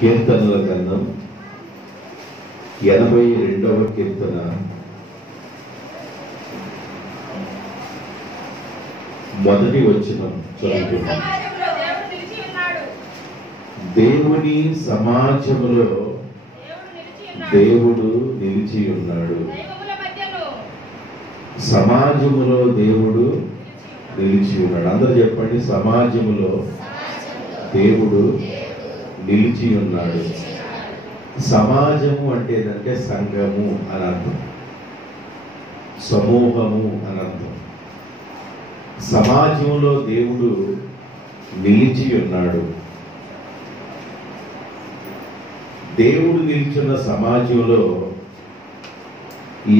కీర్తనల గ్రంథం 82వ కీర్తన మొదటి వచనం చదువుతున్నాం. దేవుని సమాజములో దేవుడు నిలిచి ఉన్నాడు. సమాజములో దేవుడు నిలిచి ఉన్నాడు. అందరూ చెప్పండి, సమాజములో దేవుడు నిలిచి ఉన్నాడు. సమాజము అంటే ఏంటంటే సంఘము అని అర్థం, సమూహము అని అర్థం. సమాజంలో దేవుడు నిలిచి ఉన్నాడు. దేవుడు నిలిచిన సమాజంలో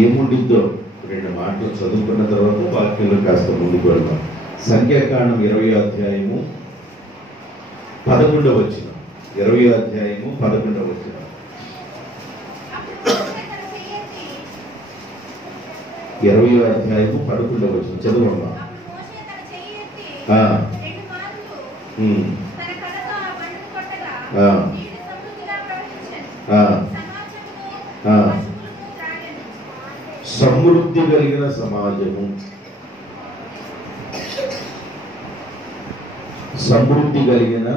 ఏముండిద్దో రెండు మాటలు చదువుకున్న తర్వాత వాక్యంలో కాస్త ముందుకు వెళ్దాం. సంఖ్యాకాండం 20వ అధ్యాయము 11వ వచనం. 20వ అధ్యాయము 11వ వచనం. 20వ అధ్యాయము 11వ వచనం చదువుకుందాం. సమృద్ధి కలిగిన సమాజము, సమృద్ధి కలిగిన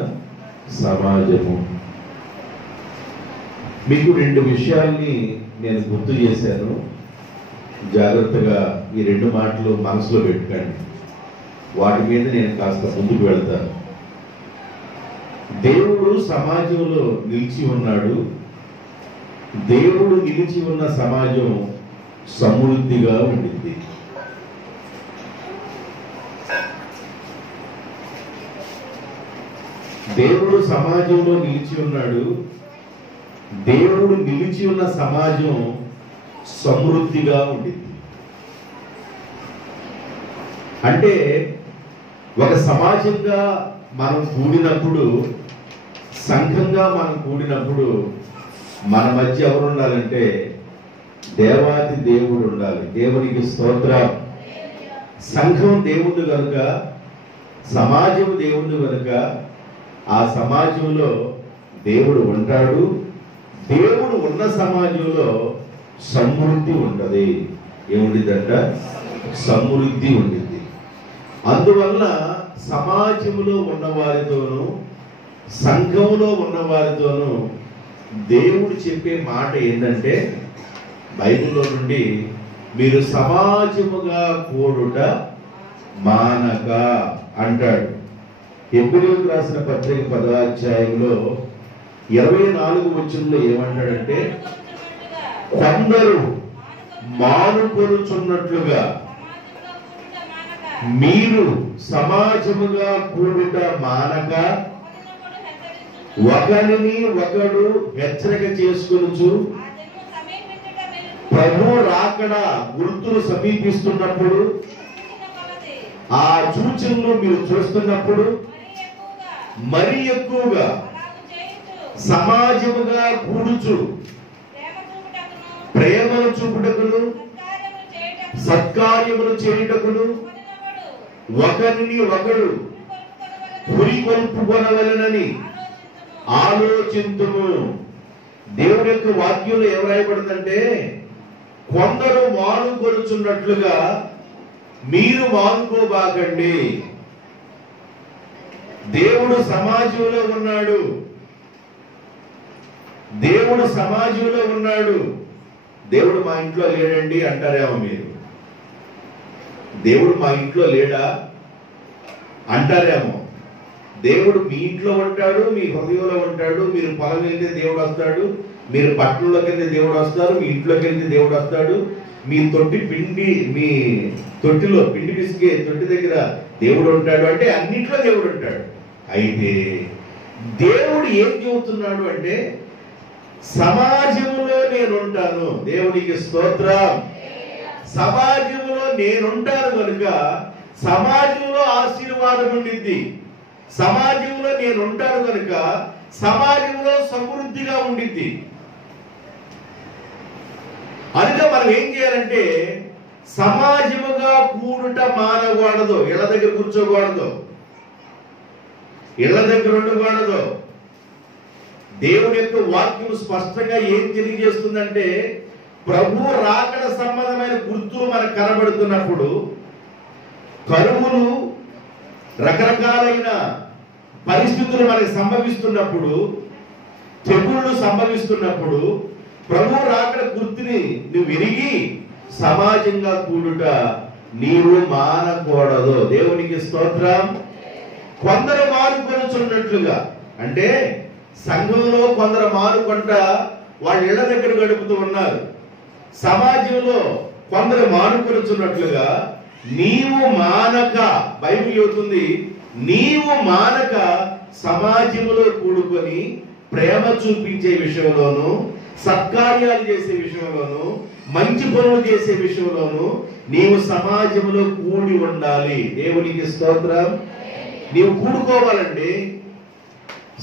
సమాజము. మీకు రెండు విషయాల్ని నేను గుర్తు చేశాను. జాగ్రత్తగా ఈ రెండు మాటలు మనసులో పెట్టుకోండి. వాటి మీద నేను కాస్త ముందుకు వెళ్తాను. దేవుడు సమాజంలో నిలిచి ఉన్నాడు. దేవుడు నిలిచి ఉన్న సమాజం సమృద్ధిగా ఉండింది. దేవుడు సమాజంలో నిలిచి ఉన్నాడు. దేవుడు నిలిచి ఉన్న సమాజం సమృద్ధిగా ఉండింది. అంటే ఒక సమాజంగా మనం కూడినప్పుడు, సంఘంగా మనం కూడినప్పుడు మన మధ్య ఎవరు ఉండాలంటే దేవాది దేవుడు ఉండాలి. దేవునికి స్తోత్రం. సంఘం దేవుడు కనుక, సమాజం దేవుడు కనుక ఆ సమాజంలో దేవుడు ఉంటాడు. దేవుడు ఉన్న సమాజంలో సమృద్ధి ఉంటది. ఏముండిద్దంట? సమృద్ధి ఉండింది. అందువల్ల సమాజంలో ఉన్న వారితోనూ సంఘంలో ఉన్న వారితోనూ దేవుడు చెప్పే మాట ఏంటంటే, బైబిల్లో నుండి మీరు సమాజముగా కూడుట మానక అంటాడు. హెబ్రీయులకు రాసిన పత్రిక 10వ అధ్యాయంలో 24వ వచనంలో ఏమంటాడంటే, కొందరు మానుకొనుచున్నట్లుగా మీరు సమాజముగా కూడుట మానక ఒకరిని ఒకడు హెచ్చరిక చేసుకొనుచు ప్రభు రాకడ గుర్తులు సమీపిస్తున్నప్పుడు, ఆ సూచనలు మీరు చూస్తున్నప్పుడు మరి ఎక్కువగా సమాజముగా కూడుచు ప్రేమను చూపుటకును సత్కార్యములు చేయుటకును ఒకరిని ఒకడు పురికొల్పుకొనవలెనని ఆలోచింతుము. దేవుడి యొక్క వాక్యంలో ఏం రాయబడిందంటే, కొందరు మానుకొనుచున్నట్లుగా మీరు మానుకోబాకండి. దేవుడు సమాజంలో ఉన్నాడు. దేవుడు సమాజంలో ఉన్నాడు. దేవుడు మా ఇంట్లో లేడండి అంటారేమో మీరు. దేవుడు మా ఇంట్లో లేడా అంటారేమో. దేవుడు మీ ఇంట్లో ఉంటాడు, మీ హృదయంలో ఉంటాడు. మీరు పొలం వెళ్తే దేవుడు వస్తాడు, మీరు పట్టణంలోకి వెళ్తే దేవుడు వస్తారు, మీ ఇంట్లోకి వెళ్తే దేవుడు వస్తాడు, మీ మీ తొట్టిలో పిండి పిసికే తొట్టి దగ్గర దేవుడు ఉంటాడు. అంటే అన్నింటిలో దేవుడు ఉంటాడు. అయితే దేవుడు ఏం చెబుతున్నాడు అంటే, సమాజంలో నేనుంటాను. దేవునికి స్తోత్రం. సమాజంలో నేనుంటాను కనుక సమాజంలో ఆశీర్వాదం ఉండిద్ది. సమాజంలో నేనుంటాను కనుక సమాజంలో సమృద్ధిగా ఉండిద్ది. అందుకే మనం ఏం చేయాలంటే, సమాజముగా కూడుట మానకూడదు. ఇళ్ళ దగ్గర కూర్చోకూడదు, ఇళ్ళ దగ్గర ఉండకూడదు. దేవుని యొక్క వాక్యం స్పష్టంగా ఏం తెలియజేస్తుందంటే, ప్రభు రాకడ సంబంధమైన గుర్తులు మనకు కనబడుతున్నప్పుడు, కరువులు, రకరకాలైన పరిస్థితులు మనకి సంభవిస్తున్నప్పుడు, తెగుళ్ళు సంభవిస్తున్నప్పుడు, ప్రభు రాకడ గుర్తుని నువ్వు విరిగి సమాజంగా కూడుట నీవు మానకూడదు. దేవునికి స్తోత్రం. కొందరు మానుకొనుచున్నట్లుగా, అంటే సంఘంలో కొందరు మానుకుంట వాళ్ళ ఇళ్ల దగ్గర గడుపుతూ ఉన్నారు. సమాజంలో కొందరు మానుకొనుచున్నట్లుగా నీవు మానక, బైబిల్ చెబుతుంది, నీవు మానక సమాజంలో కూడుకొని ప్రేమ చూపించే విషయంలోను, సత్కార్యాలు చేసే విషయంలోను, మంచి పనులు చేసే విషయంలోను నీవు సమాజంలో కూడి ఉండాలి. దేవునికి స్తోత్రం. నీవు కూడుకోవాలండి,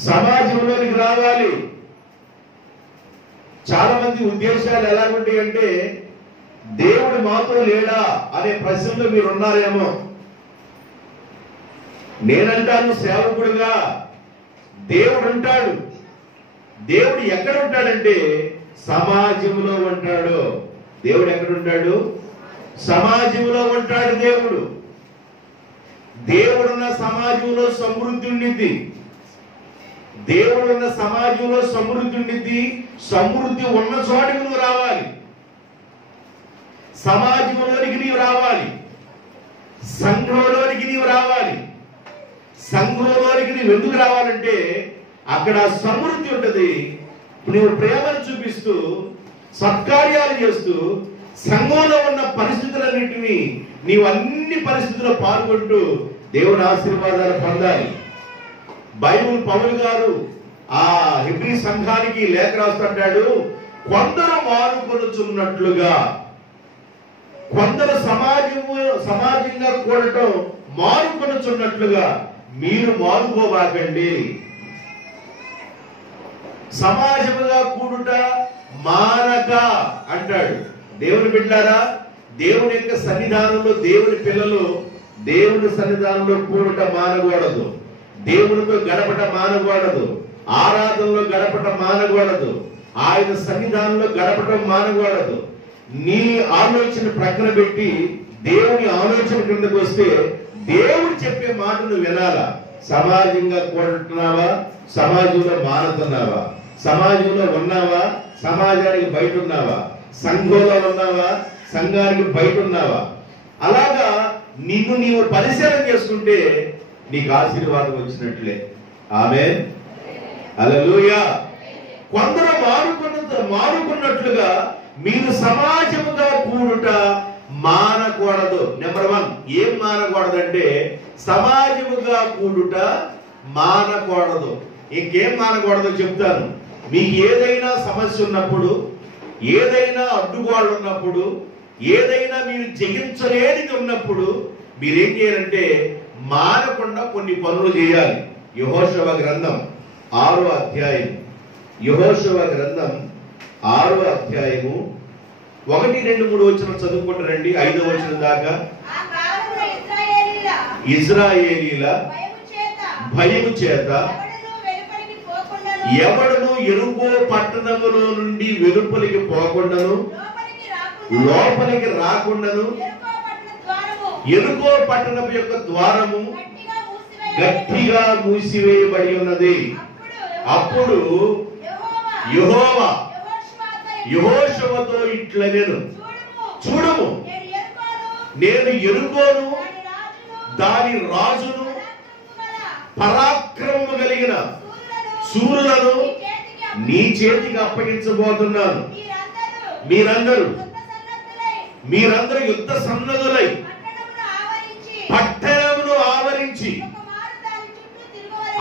సమాజంలోనికి రావాలి. చాలా మంది ఉద్దేశాలు ఎలాగుంటాయి అంటే, దేవుడు మాతో లేడా అనే ప్రశ్నలో మీరు ఉన్నారేమో. నేనంటాను సేవకుడుగా, దేవుడు ఉంటాడు. దేవుడు ఎక్కడ ఉంటాడంటే సమాజంలో ఉంటాడు. దేవుడు ఎక్కడ ఉంటాడు? సమాజంలో ఉంటాడు. దేవుడున్న సమాజంలో సమృద్ధి ఉండిద్ది. దేవుడున్న సమాజంలో సమృద్ధి ఉండిద్ది. సమృద్ధి ఉన్న చోటికి నువ్వు రావాలి, సమాజంలోనికి నీవు రావాలి, సంఘంలోనికి నీవు రావాలి. సంఘంలోనికి నీవు ఎందుకు రావాలంటే అక్కడ సమృద్ధి ఉంటుంది. నువ్వు ప్రేమను చూపిస్తూ, సత్కార్యాలు చేస్తూ, సంఘంలో ఉన్న పరిస్థితులన్నింటినీ నీవు అన్ని పరిస్థితుల్లో పాల్గొంటూ దేవుని ఆశీర్వాదాలు పొందాలి. బైబిల్ పౌలు గారు ఆ హెబ్రీ సంఘానికి లేఖ రాస్తుంటాడు, కొందరు మానుకొనుచున్నట్లుగా, కొందరు సమాజంగా కూడటం మానుకొనుచున్నట్లుగా మీరు మానుకోవాకండి. సమాజముగా కూడుట మానక అంటాడు. దేవుని బిడ్డలారా, దేవుని యొక్క సన్నిధానంలో దేవుని పిల్లలు దేవుని సన్నిధానంలో కూడుట మానకూడదు, దేవునితో గడపట మానకూడదు, ఆరాధనలో గడపట మానకూడదు, ఆయన సన్నిధానంలో గడపటం మానకూడదు. నీ ఆలోచన ప్రక్కన పెట్టి దేవుని ఆలోచన కిందకు వస్తే దేవుడు చెప్పే మాటను వినాలా. సమాజంగా కూడుతున్నావా, సమాజంలో మానుతున్నావా, సమాజంలో ఉన్నావా, సమాజానికి బయట ఉన్నావా, సంఘంలో ఉన్నావా, సంఘానికి బయట ఉన్నావా? అలాగా నిన్ను నీవు పరిశీలన చేసుకుంటే నీకు ఆశీర్వాదం వచ్చినట్లే. ఆమేన్, హల్లెలూయా. కొందరు మానుకున్నట్లుగా మీరు సమాజముగా కూడుట మానకూడదు. నెంబర్ 1, ఏం మానకూడదంటే సమాజముగా కూడుట మానకూడదు. ఇంకేం మానకూడదో చెప్తాను. మీకు ఏదైనా సమస్య ఉన్నప్పుడు, ఏదైనా అడ్డుగోడలు ఉన్నప్పుడు, ఏదైనా మీరు జయించలేనిది ఉన్నప్పుడు మీరేం చేయాలంటే మానకుండా కొన్ని పనులు చేయాలి. యెహోషువ గ్రంథం 6వ అధ్యాయం, యెహోషువ గ్రంథం 6వ అధ్యాయము 1, 2, 3 వచనం చదువుకుంటారండి. 5వ వచనం దాకా. ఇశ్రాయేలీల భయము చేత ఎవడును ఎరుకో పట్టణములో నుండి వెలుపలికి పోకుండాను, లోపలికి రాకుండాను, ఎరుకో పట్టణం యొక్క ద్వారము గట్టిగా మూసివేయబడి ఉన్నది. అప్పుడు యెహోవా యెహోషువతో ఇట్లనెను, చూడుము, నేను ఎరుకోను, దాని రాజును, పరాక్రమము కలిగిన శూరులను నీ చేతికి అప్పగించబోతున్నాను. మీరందరూ యుద్ధ సన్నద్ధులై పట్టణమును ఆవరించి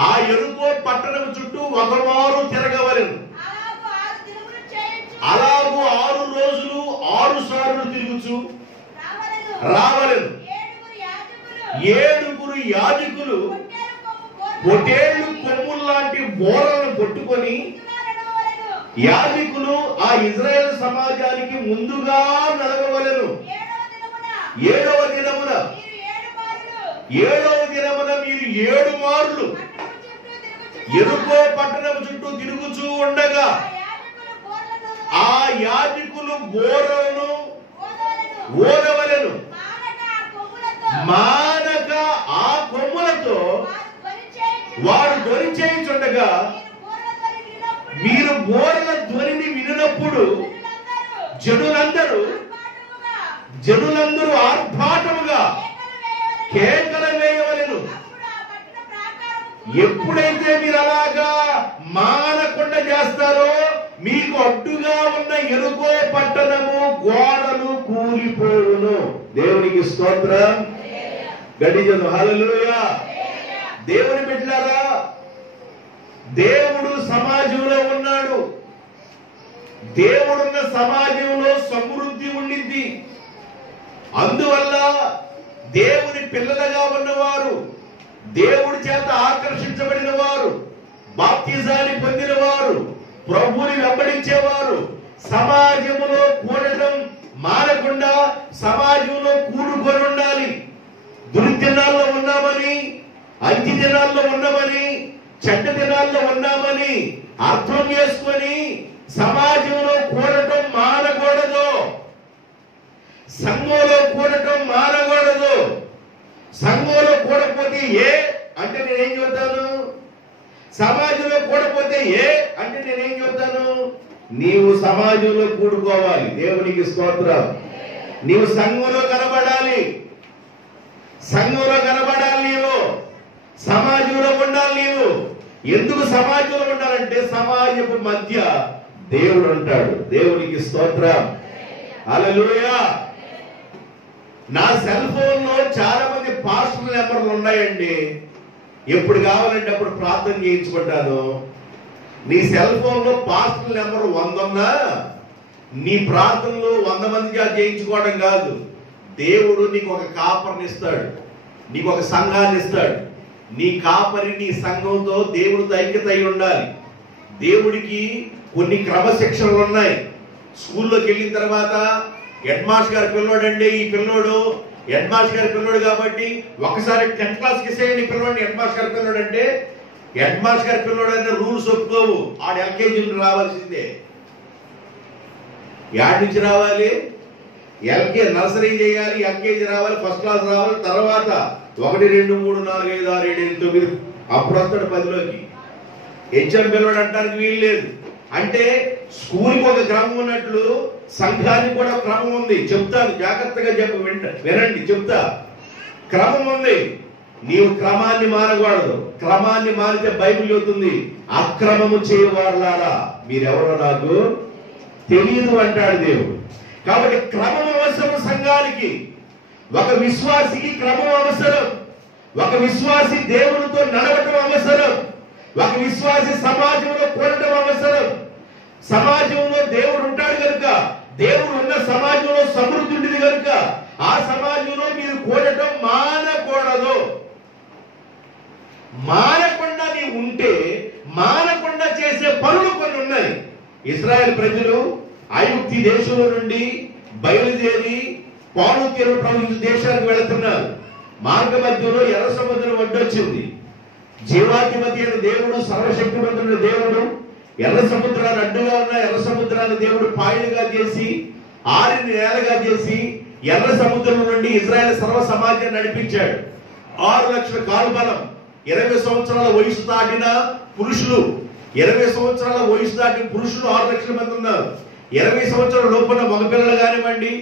ఆ ఎరుకో పట్టణం చుట్టూ ఒకమారు తిరగవలెను. అలాగూ 6 రోజులు 6 సార్లు తిరుగుచు రావలెను. 7 యాజకులు పొటేళ్లు కొమ్ములు లాంటి బోరలను పట్టుకొని యాజకులు ఆ ఇజ్రాయెల్ సమాజానికి ముందుగా నడవవలెను. 7వ దినమున మీరు 7 మార్లు ఎరుకో పట్టణం చుట్టూ తిరుగుచు యాజకులు బోరలను ఓదవలెను, మానక ఆ కొమ్ములతో వారు ధ్వని చేయించుండగా మీరు బోరల ధ్వనిని వినినప్పుడు జనులందరూ ఆర్భాటముగా కేకలు వేయవలెను. ఎప్పుడైతే మీరు అలాగా మానకుండా చేస్తారో మీకు అడ్డుగా ఉన్న ఎరుకో పట్టణము గోడలు కూలిపోవును. దేవునికి స్తోత్రం. గడిజను హల్లెలూయా. దేవుని బిడ్డలారా, దేవుడు సమాజంలో ఉన్నాడు. దేవుడున్న సమాజంలో సమృద్ధి ఉండింది. అందువల్ల దేవుని పిల్లలుగా ఉన్నవారు, దేవుడి చేత ఆకర్షించబడిన వారు, బాప్తిజాన్ని పొందిన వారు, ప్రభువుని వెంబడించేవారు సమాజంలో కూడటం మానకుండా సమాజంలో కూడుకొని ఉండాలి. దుర్దినాల్లో ఉన్నామని, అంత్య దినాల్లో ఉన్నామని, చెడ్డ దినాల్లో ఉన్నామని అర్థం చేసుకొని సమాజంలో కూడటం మానకూడదు. సంఘంలో కూడటం మానకూడదు. సంఘంలో కూడకపోతే అంటే నేనేం చెబుతాను? సమాజంలో కూడకపోతే అంటే నేనేం చెబుతాను? నీవు సమాజంలో కూడుకోవాలి. దేవునికి స్తోత్రం. నీవు సంఘంలో కనబడాలి. సంఘంలో కనబడాలి. నీవు సమాజంలో ఉండాలి. నీవు ఎందుకు సమాజంలో ఉండాలంటే సమాజపు మధ్య దేవుడు ఉంటాడు. దేవునికి స్తోత్రం. హల్లెలూయా. నా సెల్ ఫోన్ లో చాలా మంది పాస్టర్ నెంబర్లు ఉన్నాయండి. ఎప్పుడు కావాలంటే అప్పుడు ప్రార్థన చేయించుకుంటాను. నీ సెల్ ఫోన్ లో పాస్టర్ నెంబర్ 100 ఉన్నా నీ ప్రార్థనలు 100 మందిగా చేయించుకోవడం కాదు. దేవుడు నీకు ఒక కాపరిని ఇస్తాడు, నీకు ఒక సంఘాన్ని ఇస్తాడు. నీ కాపరి నీ సంఘంతో దేవుడితో ఐక్యత అయి ఉండాలి. దేవుడికి కొన్ని క్రమశిక్షణలు ఉన్నాయి. స్కూల్లోకి వెళ్ళిన తర్వాత హెడ్ మాస్టర్ గారి పిల్లోడు అండి, ఈ పిల్లోడు హెడ్ మాస్టర్ గారి పిల్లోడు కాబట్టి ఒకసారి 10th క్లాస్కి ఇసేయండి పిల్లోడిని. హెడ్ మాస్టర్ గారి పిల్లోడు అంటే హెడ్ మాస్టర్ గారి పిల్లోడు అంటే రూల్స్ ఒప్పుకోవు. ఆడు ఎల్కేజీ రావాల్సిందే. యాడ్ నుంచి రావాలి, నర్సరీ చేయాలి, ఎల్కేజీ రావాలి, ఫస్ట్ క్లాస్ రావాలి, తర్వాత 1 2 3 4 5 6 7 8 9 అప్పుడు వస్తాడు 10లోకి. హెచ్ఎం పిల్లోడు అంటానికి వీలు లేదు. అంటే స్కూల్కి ఒక క్రమం ఉన్నట్లు సంఘానికి కూడా క్రమం ఉంది. చెప్తాను, జాగ్రత్తగా వినండి, చెప్తా. క్రమం ఉంది. నీవు క్రమాన్ని మానకూడదు. క్రమాన్ని మానితే బైబిల్ చెబుతుంది, అక్రమము చేయవారులారా మీరెవరో నాకు తెలియదు అంటాడు దేవుడు. కాబట్టి క్రమం అవసరం సంఘానికి. ఒక విశ్వాసికి క్రమం అవసరం. ఒక విశ్వాసి దేవునితో నడవటం అవసరం. ఒక విశ్వాసి సమాజంలో కూడటం అవసరం. సమాజంలో దేవుడు ఉంటాడు కనుక, దేవుడు ఉన్న సమాజంలో సమృద్ధి ఉండేది కనుక ఆ సమాజంలో మీరు కూడటం మానకూడదు. మానకుండా నీవు ఉంటే మానకుండా చేసే పనులు కొన్ని ఉన్నాయి. ఇశ్రాయేల్ ప్రజలు ఐగుప్తు దేశంలో నుండి బయలుదేరి పాలుతీరు ప్రవహించే దేశానికి వెళుతున్నారు. మార్గ మధ్యలో ఎర్ర సముద్రం అడ్డొచ్చింది. జీవాధిపతి అయిన దేవుడు, సర్వశక్తివంతుడైన దేవుడు ఎర్ర సముద్రాన్ని అడ్డుగా ఉన్న ఎర్ర సముద్రాన్ని దేవుడు పాయలుగా చేసి, ఆరిని నేలగా చేసి ఎర్ర సముద్రం నుండి ఇశ్రాయేల్ సర్వ సమాజాన్ని నడిపించాడు. 6 లక్షల కాలుబలం, 20 సంవత్సరాల వయసు దాటిన పురుషులు, 20 సంవత్సరాల వయసు దాటిన పురుషులు 6 లక్షల మంది ఉన్నారు. 20 సంవత్సరాల లోపల మగపిల్లలు కానివ్వండి,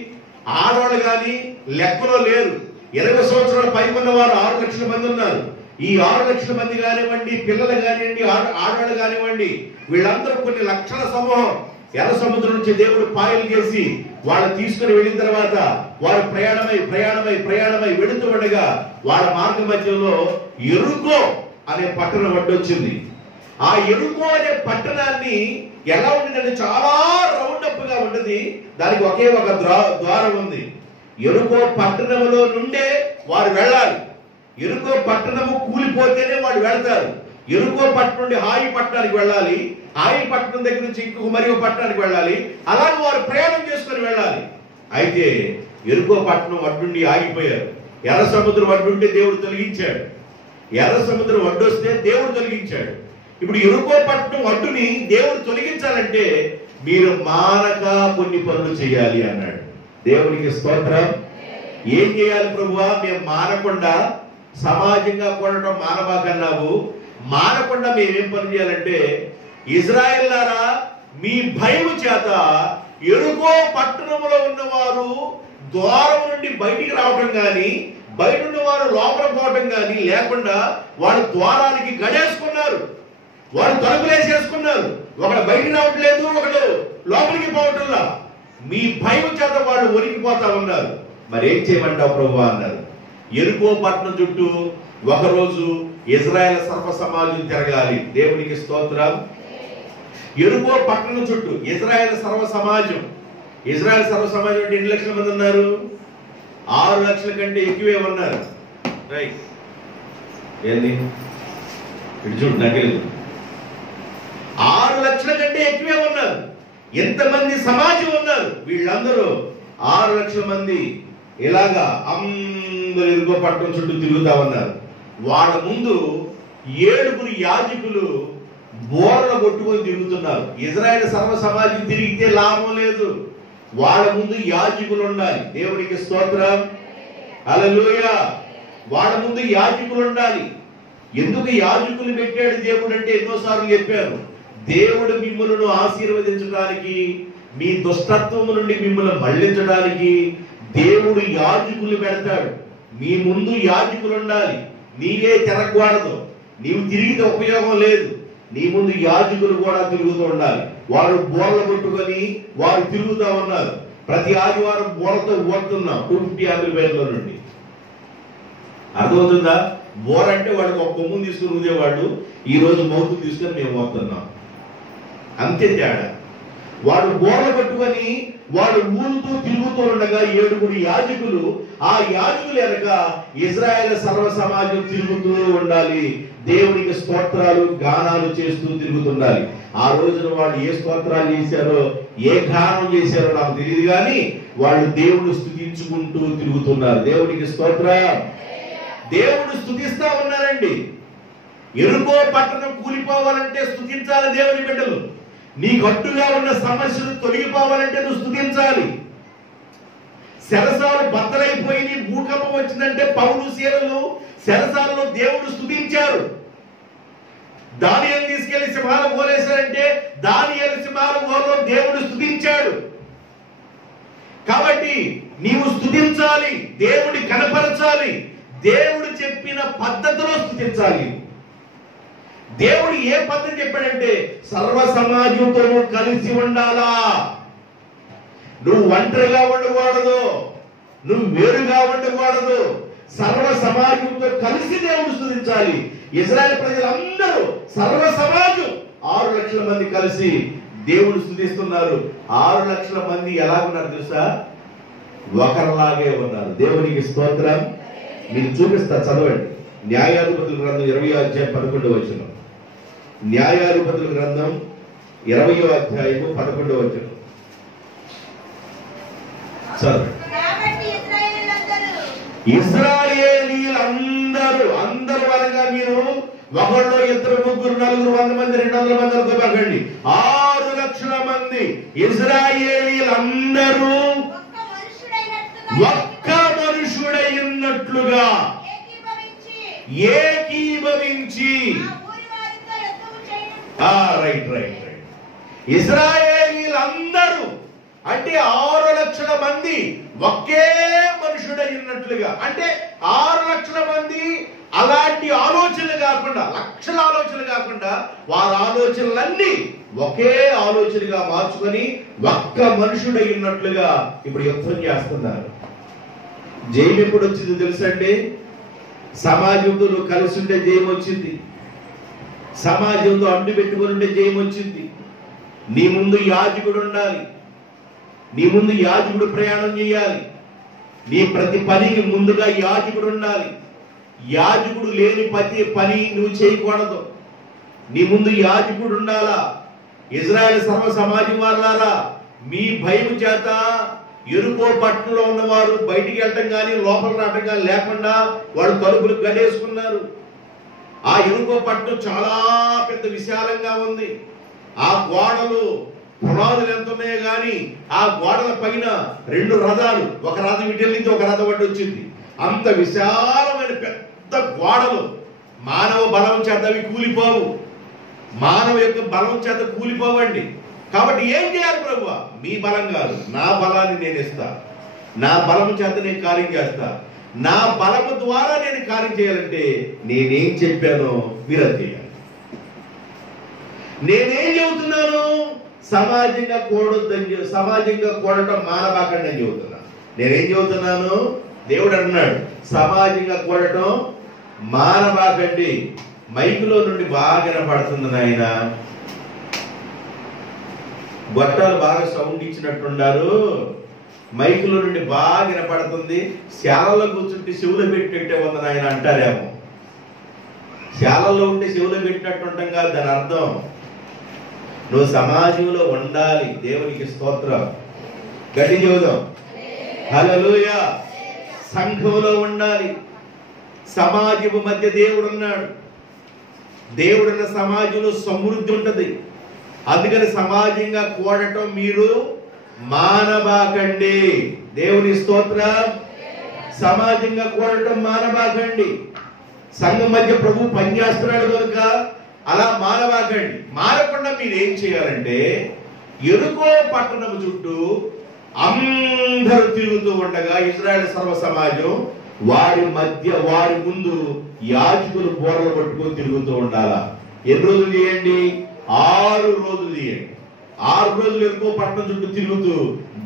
ఆడవాళ్ళు కానీ లెక్కలో లేరు. 20 సంవత్సరాల పై ఉన్న వారు 6 లక్షల మంది ఉన్నారు. ఈ 6 లక్షల మంది కానివ్వండి, పిల్లలు కానివ్వండి, ఆడవాళ్ళు కానివ్వండి, వీళ్ళందరూ కొన్ని లక్షల సమూహం ఎర్ర సముద్రం నుంచి దేవుడు పాయలు చేసి వాళ్ళు తీసుకుని వెళ్ళిన తర్వాత వారు ప్రయాణమై వెళుతూ ఉండగా వాళ్ళ మార్గ మధ్యలో ఎరుకో అనే పట్టణం అడ్డొచ్చింది. ఆ ఎరుకో అనే పట్టణాన్ని ఎలా ఉంటుందంటే చాలా రౌండ్ అప్ గా ఉంటుంది. దానికి ఒకే ఒక ద్వారం ఉంది. ఎరుకో పట్టణంలో నుండే వారు వెళ్ళాలి. ఎరుకో పట్టణము కూలిపోతేనే వాడు వెళ్తారు. ఎరుకో పట్టణం నుండి హాయి పట్టణానికి వెళ్ళాలి. హాయి పట్టణం దగ్గర నుంచి ఇంకొక మరియు పట్టణానికి వెళ్ళాలి. అలాగే వారు ప్రయాణం చేసుకుని వెళ్ళాలి. అయితే ఎరుకో పట్టణం అడ్డుండి ఆగిపోయారు. ఎర్ర సముద్రం అడ్డుంటే దేవుడు తొలగించాడు. ఎర్ర సముద్రం అడ్డొస్తే దేవుడు తొలగించాడు. ఇప్పుడు ఎరుకో పట్టణం అడ్డుని దేవుడు తొలగించాలంటే మీరు మానక కొన్ని పనులు చేయాలి అన్నాడు. దేవునికి స్తోత్రం. ఏం చేయాలి ప్రభువా? మేము మానకుండా, సమాజంగా కొనడం మానవాకన్నావు, మానకుండా మేమేం పని చేయాలంటే, ఇజ్రాయేల్లారా మీ భయము చేత యెరికో పట్టణంలో ఉన్నవారు ద్వారం నుండి బయటికి రావడం గాని, బయట ఉన్నవారు లోపల పోవడం గాని లేకుండా వాడు ద్వారానికి గడేసుకున్నారు, వాడు తలుపులేసేసుకున్నారు. ఒకడు బయటికి రావట్లేదు, ఒకడు లోపలికి పోవటంలా. మీ భయం చేత వాళ్ళు ఒరిగిపోతా ఉన్నారు. మరి ఏం చేయమంటావు ప్రభువా అన్నారు. యెరికో పట్టణం చుట్టూ ఒకరోజు ఇజ్రాయెల్ సర్వ సమాజం తిరగాలి. దేవునికి స్తోత్రం. యెరికో పట్టణం చుట్టూ ఇజ్రాయెల్ సర్వ సమాజం. ఇజ్రాయెల్ సర్వ సమాజం అంటే ఎన్ని లక్షల మంది ఉన్నారు? 6 లక్షల కంటే ఎక్కువే ఉన్నారు. రైట్, ఏంది ఇటు చూడు, నకిలి 6 లక్షల కంటే ఎక్కువే ఉన్నారు. ఎంతమంది సమాజం ఉన్నారు? వీళ్ళందరూ 6 లక్షల మంది ఇలాగా అందరూ యెరికో పట్టణం చుట్టూ తిరుగుతా ఉన్నారు. వాళ్ళ ముందు 7 యాజకులు బోర్ల కొట్టుకొని తిరుగుతున్నారు. ఇజ్రాయెల్ సర్వ సమాజం తిరిగితే లాభం లేదు, వాళ్ళ ముందు యాజకులు ఉండాలి. దేవునికి స్తోత్రం. హల్లెలూయా. వాళ్ళ ముందు యాజకులు ఉండాలి. ఎందుకు యాజకులు పెట్టాడు దేవుడు అంటే ఎన్నోసార్లు చెప్పాను. దేవుడు మిమ్మల్ని ఆశీర్వదించడానికి, మీ దుష్టత్వము నుండి మిమ్మల్ని మళ్లించడానికి దేవుడు యాజకులు పెడతాడు. మీ ముందు యాజకులు ఉండాలి. నీవే తిరగకూడదు, నీవు తిరిగితే ఉపయోగం లేదు. నీ ముందు యాజకులు కూడా తిరుగుతూ ఉండాలి. వారు బోర్లు కొట్టుకొని వారు తిరుగుతూ ఉన్నారు. ప్రతి ఆదివారం బోర్లతో ఓడుతున్నాం 250 వేల నుండి. అర్థమవుతుందా? బోర్ అంటే వాడికి ఒక కొమ్మును తీసుకుని ఊదేవాడు, ఈ రోజు మౌతు తీసుకొని మేము ఓడుతున్నాం. అంతే తేడా. వాడు బోర్లు పట్టుకొని వాడు ఊరుతూ తిరుగుతూ ఉండగా 7 యాజకులు, ఆ యాజకులు వెనక ఇజ్రాయెల్ సర్వ సమాజం తిరుగుతూ ఉండాలి. దేవునికి స్తోత్రాలు గానాలు చేస్తూ తిరుగుతుండాలి. ఆ రోజున వాళ్ళు ఏ స్తోత్రాలు చేశారో, ఏ గానం చేశారో నాకు తెలియదు, కానీ వాళ్ళు దేవుడు స్తుతించుకుంటూ తిరుగుతున్నారు. దేవునికి స్తోత్రం. దేవుడు స్తుతిస్తా ఉన్నారండి. యెరికో పట్టణం కూలిపోవాలంటే స్తుతించాలి దేవుని బిడ్డలు. నీ గట్టుగా ఉన్న సమస్యలు తొలగిపోవాలంటే నువ్వు స్తుతించాలి. శరసాలు బద్దలైపోయి భూకంపం వచ్చిందంటే పౌలు శీలలు శరసాలను దేవుడు స్తుతించారు. దానియేలు తీసుకెళ్లి సింహాల గోలేశారంటే దానియేలు సింహాల గోలో దేవుడు స్తుతించాడు. కాబట్టి నీవు స్తుతించాలి, దేవుడి కనపరచాలి, దేవుడు చెప్పిన పద్ధతిలో స్తుతించాలి. దేవుడు ఏ పద్ధతి చెప్పాడంటే సర్వ సమాజంతో కలిసి ఉండాలా. నువ్వు ఒంటరిగా ఉండకూడదు, నువ్వు వేరుగా ఉండకూడదు. సర్వ సమాజంతో కలిసి దేవుడు స్తుతించాలి. ఇజ్రాయెల్ ప్రజలందరూ సర్వ సమాజం 6 లక్షల మంది కలిసి దేవుడు స్తుతిస్తున్నారు. 6 లక్షల మంది ఎలా ఉన్నారు తెలుసా? ఒకరిలాగే ఉన్నారు. దేవునికి స్తోత్రం. మీకు చూపిస్తా, చదవండి. న్యాయాధిపతుల గ్రంథం 20వ అధ్యాయం 11వ వచనం. న్యాయాధిపతుల గ్రంథం 20వ అధ్యాయము 11వ వచనం చదవండి. ఇశ్రాయేలీయులందరూ, అందరూ అనగా మీరు ఒకళ్ళు, ఇద్దరు, ముగ్గురు, నలుగురు, 100 మంది, 200 మంది అనుకోకండి. 6 లక్షల మంది ఇశ్రాయేలీయులందరూ ఒక్క మనుషుడైనట్లుగా ఏకీభవించి రైట్ రైట్ రైట్ ఇశ్రాయేలీయులందరూ అంటే 6 లక్షల మంది ఒకే మనుషుడైనట్లుగా. అంటే 6 లక్షల మంది అలాంటి ఆలోచనలు కాకుండా, లక్షల ఆలోచనలు కాకుండా, వారి ఆలోచనలన్నీ ఒకే ఆలోచనగా మార్చుకొని ఒక్క మనుషుడైనట్లుగా ఇప్పుడు యుద్ధం చేస్తున్నారు. జయం ఎప్పుడు వచ్చింది తెలుసండి? సమాజంతో నువ్వు కలిసి ఉంటే జయం వచ్చింది. సమాజంతో అంటు పెట్టుకుని ఉంటే జయం వచ్చింది. నీ ముందు యాజకుడు ఉండాలి. నీ ముందు యాజకుడు ప్రయాణం చేయాలి. నీ ప్రతి పనికి ముందుగా యాజకుడు ఉండాలి. యాజకుడు లేని ప్రతి పని నువ్వు చేయకూడదు. నీ ముందు యాజకుడు ఉండాలా. ఇజ్రాయెల్ సర్వ సమాజం వాళ్ళారా, మీ భయం చేత యెరికో పట్టణంలో ఉన్నవారు బయటికి వెళ్ళటం కానీ లోపల రావటం కానీ లేకుండా వాడు తలుపులు గడేసుకున్నారు. ఆ యెరికో పట్టణం చాలా పెద్ద విశాలంగా ఉంది. ఆ గోడలు పునాదులు ఎంత ఉన్నాయో కానీ ఆ గోడల పైన 2 రథాలు, ఒక రథం ఇటు నుంచి ఒక రథం అడ్డు వచ్చింది. అంత విశాలమైన పెద్ద గోడలు. మానవ బలం చేత అవి కూలిపోవు, మానవ యొక్క బలం చేత కూలిపోవండి. కాబట్టి ఏం చేయాలి ప్రభువా? మీ బలం కాదు, నా బలాన్ని నేను ఇస్తా. నా బలం చేత నేను కార్యం చేస్తా. నా బలము ద్వారా నేను కార్యం చేయాలంటే నేనేం చెప్పానో మీరు అది చేయాలి. నేనేం చెబుతున్నాను? సమాజంగా కూడటం మానబాకండి అని చెబుతున్నాను. నేనేం చెబుతున్నాను? దేవుడు అంటున్నాడు సమాజంగా కూడటం మానబాకండి. మైకులో నుండి బాగా వినపడుతుంది నాయన, గొట్టాలు బాగా సౌండ్ ఇచ్చినట్టున్నారు, మైకులో నుండి బాగా వినపడుతుంది, శాలలో కూర్చుంటే చెవులో పెట్టినట్టే ఉంది నాయన అంటారేమో. శాలలో ఉంటే చెవులో పెట్టినట్టు ఉంటాం కాదు దాని అర్థం. నువ్వు సమాజంలో ఉండాలి. దేవునికి స్తోత్రం. గట్టి చెబుదాం హల్లెలూయా. సంఘంలో ఉండాలి. సమాజము మధ్య దేవుడు ఉన్నాడు. దేవుడున్న సమాజంలో సమృద్ధి ఉంటుంది. అందుకని సమాజంగా కూడటం మీరు మానబాకండి. దేవుని స్తోత్రం. సమాజంగా కూడటం మానబాకండి. సంఘం మధ్య ప్రభు పనిచేస్తున్నాడు కనుక అలా మానబాకండి. మారకుండా మీరు ఏం చేయాలంటే యెరికో పట్టణం చుట్టూ అందరూ తిరుగుతూ ఉండగా ఇశ్రాయేలు సర్వ సమాజం వారి ముందు యాజకులు బోర్లు పట్టుకొని తిరుగుతూ ఉండాలా. ఎన్ని రోజులు చేయండి? 6 రోజులు చేయండి. 6 రోజులు యెరికో పట్టణం చుట్టూ తిరుగుతూ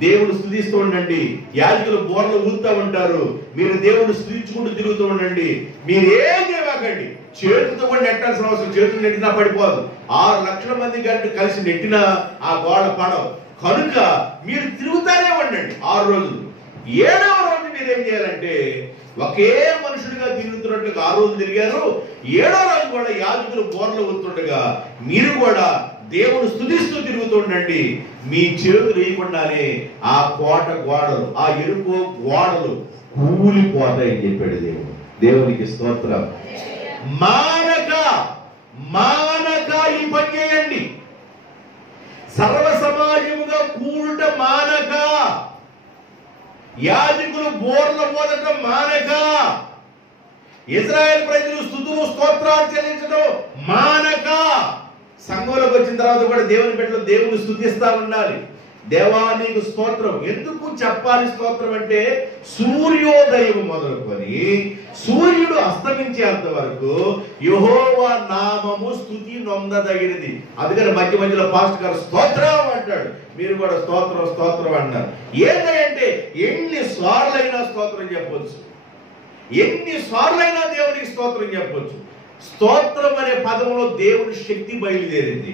దేవుడు స్తుతిస్తూ ఉండండి. యాజకులు బోర్లు ఊదుతూ ఉంటారు. మీరు దేవుడు స్తుతించుకుంటూ తిరుగుతూ ఉండండి. మీరు ఏం చేయకండి. చేతులతో కూడా నెట్టాల్సిన అవసరం, చేతులు నెట్టినా పడిపోదు. 6 లక్షల మంది కలిసి నెట్టినా ఆ గోడ పడవు. కనుక మీరు తిరుగుతానే ఉండండి 6 రోజులు. 7వ రోజు మీరేం చేయాలంటే ఒకే మనుషుడిగా తిరుగుతున్నట్టుగా 6 రోజులు తిరిగారు. 7వ రోజు కూడా యాజకులు బోర్లు ఊతుండగా మీరు కూడా దేవుడు స్తుతిస్తూ తిరుగుతూ ఉండండి. మీ చేతులు వేయకుండానే ఆ కోట గోడలు, ఆ యెరికో గోడలు కూలిపోతాయని చెప్పాడు దేవుడు. దేవునికి స్తోత్రం. మానక ఈ పని చేయండి. సర్వ సమాజముగా కూడుట మానక, యాజకులు బోర్ల పోదటం మానక, ఇశ్రాయేలు ప్రజలు స్తుతులు స్తోత్రాలు చెల్లించడం మానక. సంఘంలోకి వచ్చిన తర్వాత కూడా దేవుని బిడ్డలు దేవుని స్తుతిస్తా ఉండాలి. దేవా నీకు స్తోత్రం. ఎందుకు చెప్పాలి స్తోత్రం అంటే సూర్యోదయం మొదలుకొని సూర్యుడు అస్తమించేంత వరకు యెహోవా నామము స్తుతి నొందదగినది. అందుకని మధ్య మధ్యలో పాస్టర్ గారు స్తోత్రం అంటాడు. మీరు కూడా స్తోత్రం స్తోత్రం అన్నారు. ఏంటంటే ఎన్నిసార్లైనా స్తోత్రం చెప్పొచ్చు, ఎన్నిసార్లైనా దేవునికి స్తోత్రం చెప్పొచ్చు. స్తోత్రం అనే పదంలో దేవుని శక్తి బయలుదేరింది.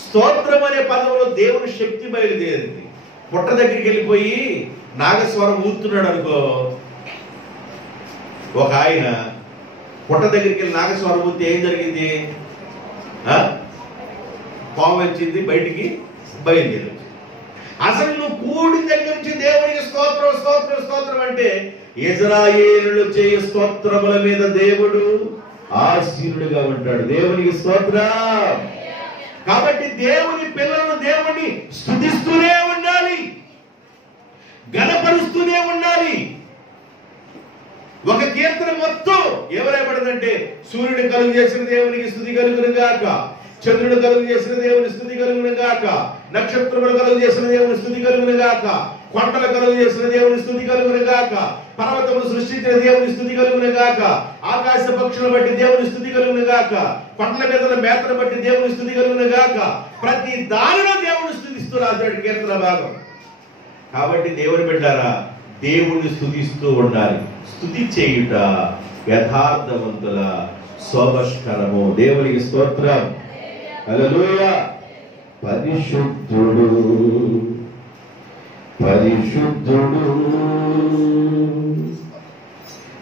స్తోత్రం అనే పదంలో దేవుని శక్తి బయలుదేరింది. పుట్ట దగ్గరికి వెళ్ళిపోయి నాగస్వరం ఊతున్నాడు అనుకో. ఒక ఆయన పుట్ట దగ్గరికి వెళ్ళి నాగస్వరం ఊతే ఏం జరిగింది? పాము వచ్చింది, బయటికి బయలుదేరి. అసలు నువ్వు కూడిన దగ్గర నుంచి దేవునికి స్తోత్రం స్తోత్రం స్తోత్రం అంటే ఇశ్రాయేలులు చేయ స్తోత్రముల మీద దేవుడు ఆశీనుడిగా ఉంటాడు. దేవునికి స్తోత్రం. కాబట్టి దేవుని పిల్లలను దేవుని స్తుతిస్తూనే ఉండాలి, గణపరుస్తూనే ఉండాలి. ఒక కీర్తన మొత్తం ఎవరైపడిందంటే సూర్యుడు కలుగు చేసిన దేవునికి స్తుతి కలుగును గాక, చంద్రుడు కలుగు చేసిన దేవుని స్తుతి కలుగును గాక, నక్షత్రములు కలుగు చేసిన దేవుని స్తుతి కలుగును గాక, కొండలు కలుగు చేసిన దేవుని స్తుతి కలుగును గాక, పర్వతములు సృష్టించిన దేవుని స్తుతి కలుగును గాక, ఆకాశ పక్షులను బట్టి దేవుని స్తుతి కలుగును గాక, కొండల మీద మేతను బట్టి దేవుని స్తుతి కలుగును గాక. ప్రతి దానిలో దేవుని స్తుతిస్తూ రాశాడు కీర్తన భాగం. కాబట్టి దేవుని బిడ్డారా, దేవుణ్ణి స్తుతిస్తూ ఉండాలి. స్తుతి చేయుట యథార్థవంతుల శోభస్కరము. దేవునికి స్తోత్రం. హల్లెలూయా. పరిశుద్ధుడు పరిశుద్ధుడు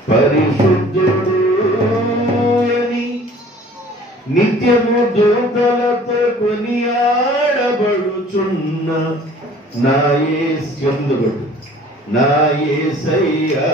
పరిశుద్ధుడు అని నిత్యము దూతలతో కొనియాడబడుచున్న నా యేసు నా యేసయ్యా.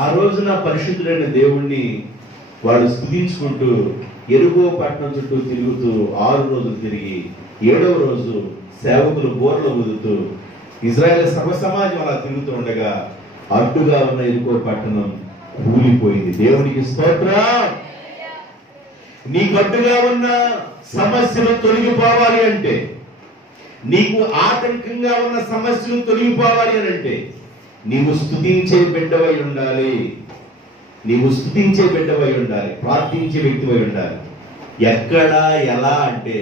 ఆ రోజున పరిశుద్ధుడైన దేవుణ్ణి వాళ్ళు స్తుతించుకుంటూ ఎరుగో పట్టణం చుట్టూ తిరుగుతూ 6 రోజులు తిరిగి 7వ రోజు సేవకులు బోర్లు ఊదుతూ ఇజ్రాయెల్ సర్వ సమాజం అలా తిరుగుతూ ఉండగా అడ్డుగా ఉన్న ఎరుకో పట్టణం కూలిపోయింది. దేవునికి స్తోత్రం. నీకు అడ్డుగా ఉన్న సమస్యలు తొలగిపోవాలి అంటే, నీకు ఆటంకంగా ఉన్న సమస్యలు తొలగిపోవాలి అని అంటే నీవు స్తుతించే బిడ్డవై ఉండాలి. నీవు స్తుతించే బిడ్డవై ఉండాలి, ప్రార్థించే వ్యక్తివై ఉండాలి. ఎక్కడ ఎలా అంటే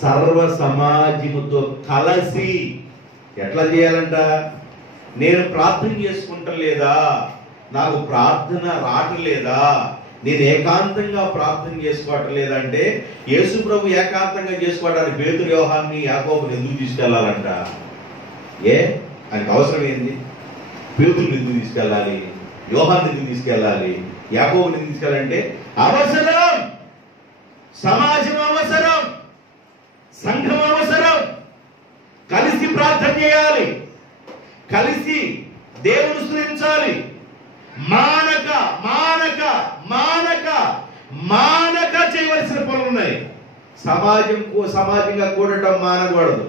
సర్వ సమాజముతో కలిసి. ఎట్లా చేయాలంట? నేను ప్రార్థన చేసుకుంటలేదా, నాకు ప్రార్థన రావట్లేదా, నేను ఏకాంతంగా ప్రార్థన చేసుకోవటం లేదంటే యేసు ప్రభు ఏకాంతంగా చేసుకోవడానికి పేతురు, యోహాన్ని, యాకోబుని ఎందుకు తీసుకెళ్లాలంట? ఆయనకు అవసరం ఏంది? పేతురుని ఎందుకు తీసుకెళ్ళాలి, యోహాన్ని ఎందుకు తీసుకెళ్ళాలి, యాకోబుని ఎందుకు తీసుకెళ్ళాలంటే అవసరం. సమాజం అవసరం, సంఘం అవసరం. కలిసి ప్రార్థన చేయాలి, కలిసి దేవుని స్తుతించాలి. మానక మానక మానక మానక చేయవలసిన పనులు ఉన్నాయి. సమాజంగా కూడటం మానకూడదు.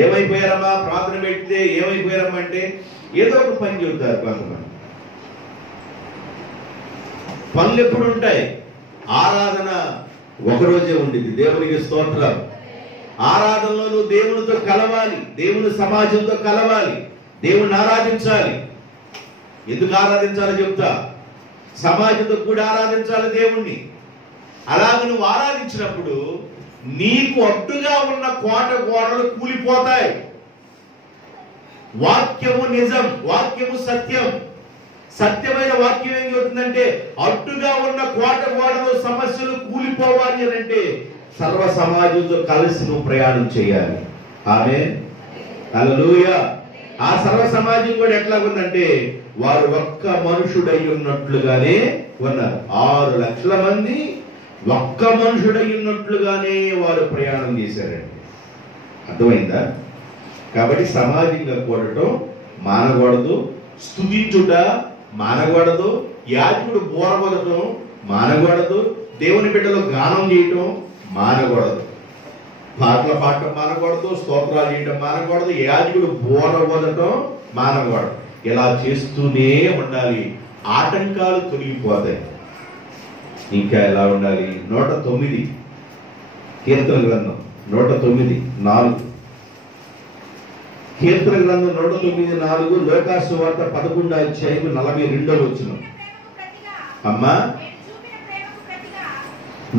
ఏమైపోయారమ్మా ప్రార్థన పెడితే ఏమైపోయారమ్మా అంటే ఏదో ఒక పని చెబుతారు కొంతమంది. పనులు ఎప్పుడు ఉంటాయి? ఆరాధన ఒకరోజే ఉండింది. దేవునికి స్తోత్రం. ఆరాధనలో నువ్వు దేవునితో కలవాలి, దేవుని సమాజంతో కలవాలి, దేవుణ్ణి ఆరాధించాలి. ఎందుకు ఆరాధించాలో చెప్తా. సమాజంతో కూడా ఆరాధించాలి దేవుణ్ణి. అలాగ నువ్వు ఆరాధించినప్పుడు నీకు అడ్డుగా ఉన్న గోడలు కూలిపోతాయి. వాక్యము నిజం, వాక్యము సత్యం. సత్యమైన వాక్యం ఏం చెబుతుందంటే అడ్డుగా ఉన్న గోడలు సమస్యలు కూలిపోవాలి అని అంటే సర్వ సమాజంతో కలిసి నువ్వు ప్రయాణం చేయాలి. ఆమేన్, హల్లెలూయా. ఆ సర్వ సమాజం కూడా ఎట్లా ఉందంటే వారు ఒక్క మనుషుడై ఉన్నట్లుగానే ఉన్నారు. 6 లక్షల మంది ఒక్క మనుషుడై ఉన్నట్లుగానే వారు ప్రయాణం చేశారండి. అర్థమైందా? కాబట్టి సమాజంగా కూడటం మానకూడదు, స్తుతించుట మానకూడదు, యాజకుడు బోరబడటం మానకూడదు, దేవుని బిడ్డలో గానం చేయటం మానకూడదు, పాటలు పాడటం మానకూడదు, స్తోత్రాలు చేయటం మానకూడదు, యాజకుడు బోరబడటం మానకూడదు. ఇలా చేస్తూనే ఉండాలి. ఆటంకాలు తొలగిపోతాయి. ఇంకా ఎలా ఉండాలి? 109 కీర్తన గ్రంథం 109:4. కీర్తన గ్రంథం 109:4, లోకాసు సువార్త 11:42. అమ్మా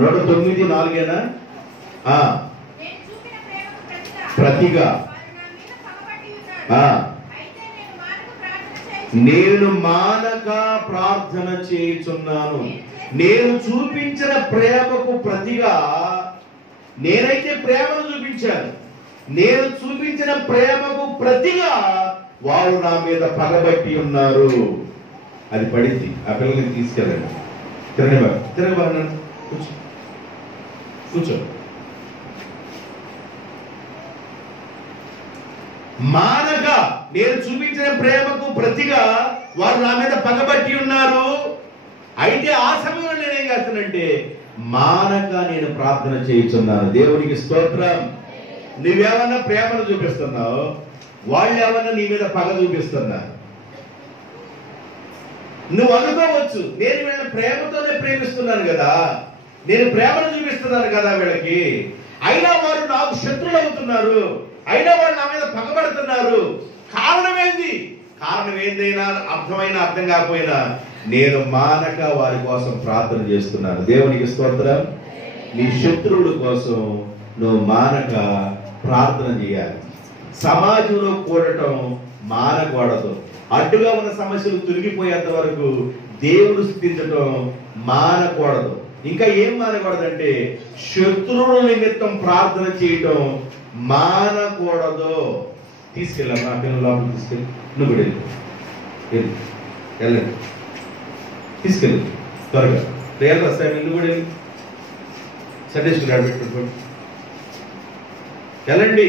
109:4 ప్రతిగా నేను మానక ప్రార్థన చేయుచున్నాను. నేను చూపించిన ప్రేమకు ప్రతిగా, నేనైతే ప్రేమను చూపించాను, నేను చూపించిన ప్రేమకు ప్రతిగా వారు నా మీద పగబట్టి ఉన్నారు. అది పడింది. ఆ పిల్లల్ని తీసుకెళ్ళండి. తిరగబా కూర్చో. మానక నేను చూపించిన ప్రేమకు ప్రతిగా వారు నా మీద పగబట్టి ఉన్నారు. అయితే ఆ సమయంలో నేనేం చేస్తానంటే మానక నేను ప్రార్థన చేయుచున్నాను. దేవునికి స్తోత్రం. నువ్వేమన్నా ప్రేమను చూపిస్తున్నావు, వాళ్ళు ఏమన్నా నీ మీద పగ చూపిస్తున్నారు. నువ్వు అనుకోవచ్చు, నేను వీళ్ళని ప్రేమతోనే ప్రేమిస్తున్నాను కదా, నేను ప్రేమను చూపిస్తున్నాను కదా వీళ్ళకి, అయినా వారు నాకు శత్రులు అవుతున్నారు, అయినా వాళ్ళు నా మీద పగబడుతున్నారు. కారణం ఏందైనా అర్థమైనా అర్థం కాకపోయినా నేను మానక వారి కోసం ప్రార్థన చేస్తున్నాను. దేవునికి స్తోత్రం. నీ శత్రువుల కోసం నువ్వు మానక ప్రార్థన చేయాలి. సమాజంలో కూడటం మానకూడదు. అడ్డుగా ఉన్న సమస్యలు తొలగిపోయేంత వరకు దేవుడు స్తుతించటం మానకూడదు. ఇంకా ఏం మానకూడదంటే శత్రువుల నిమిత్తం ప్రార్థన చేయటం మానకూడదు. తీసుకెళ్ళాను నా పిల్లల లోపల తీసుకెళ్ళి, నువ్వు కూడా వెళ్ళండి, తీసుకెళ్ళి త్వరగా రేళ్ళు వస్తాయి. నువ్వు కూడా వెళ్ళి సండే స్కూల్ ఆడబెట్టుకోండి, వెళ్ళండి,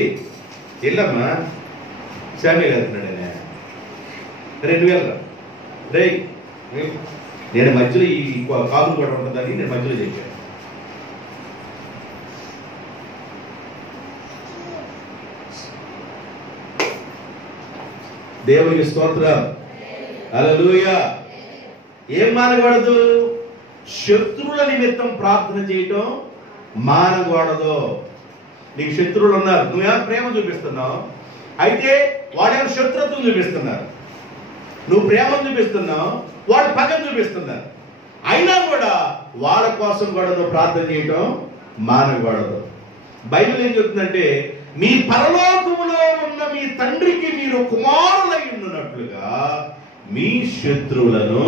వెళ్ళమ్మా. శామ్యుల్ వెళ్తున్నాడు, 2000 రే నేను మధ్యలో ఈ కాదు కూడా ఉంటుందని నేను మధ్యలో చెప్పాను. దేవునికి స్తోత్రం, హల్లెలూయా. ఏం మానకూడదు? శత్రువుల నిమిత్తం ప్రార్థన చేయటం మానకూడదు. నీకు శత్రువులు ఉన్నారు, నువ్వేమో ప్రేమ చూపిస్తున్నావు, అయితే వాడేమో శత్రుత్వం చూపిస్తున్నారు. నువ్వు ప్రేమను చూపిస్తున్నావు, వాడు పగను చూపిస్తున్నారు. అయినా కూడా వాళ్ళ కోసం కూడా నువ్వు ప్రార్థన చేయటం మానకూడదు. బైబిల్ ఏం చెప్తుందంటే, మీ పరలోకములో ఉన్న మీ తండ్రికి మీరు కుమారులై ఉన్నట్లుగా మీ శత్రువులను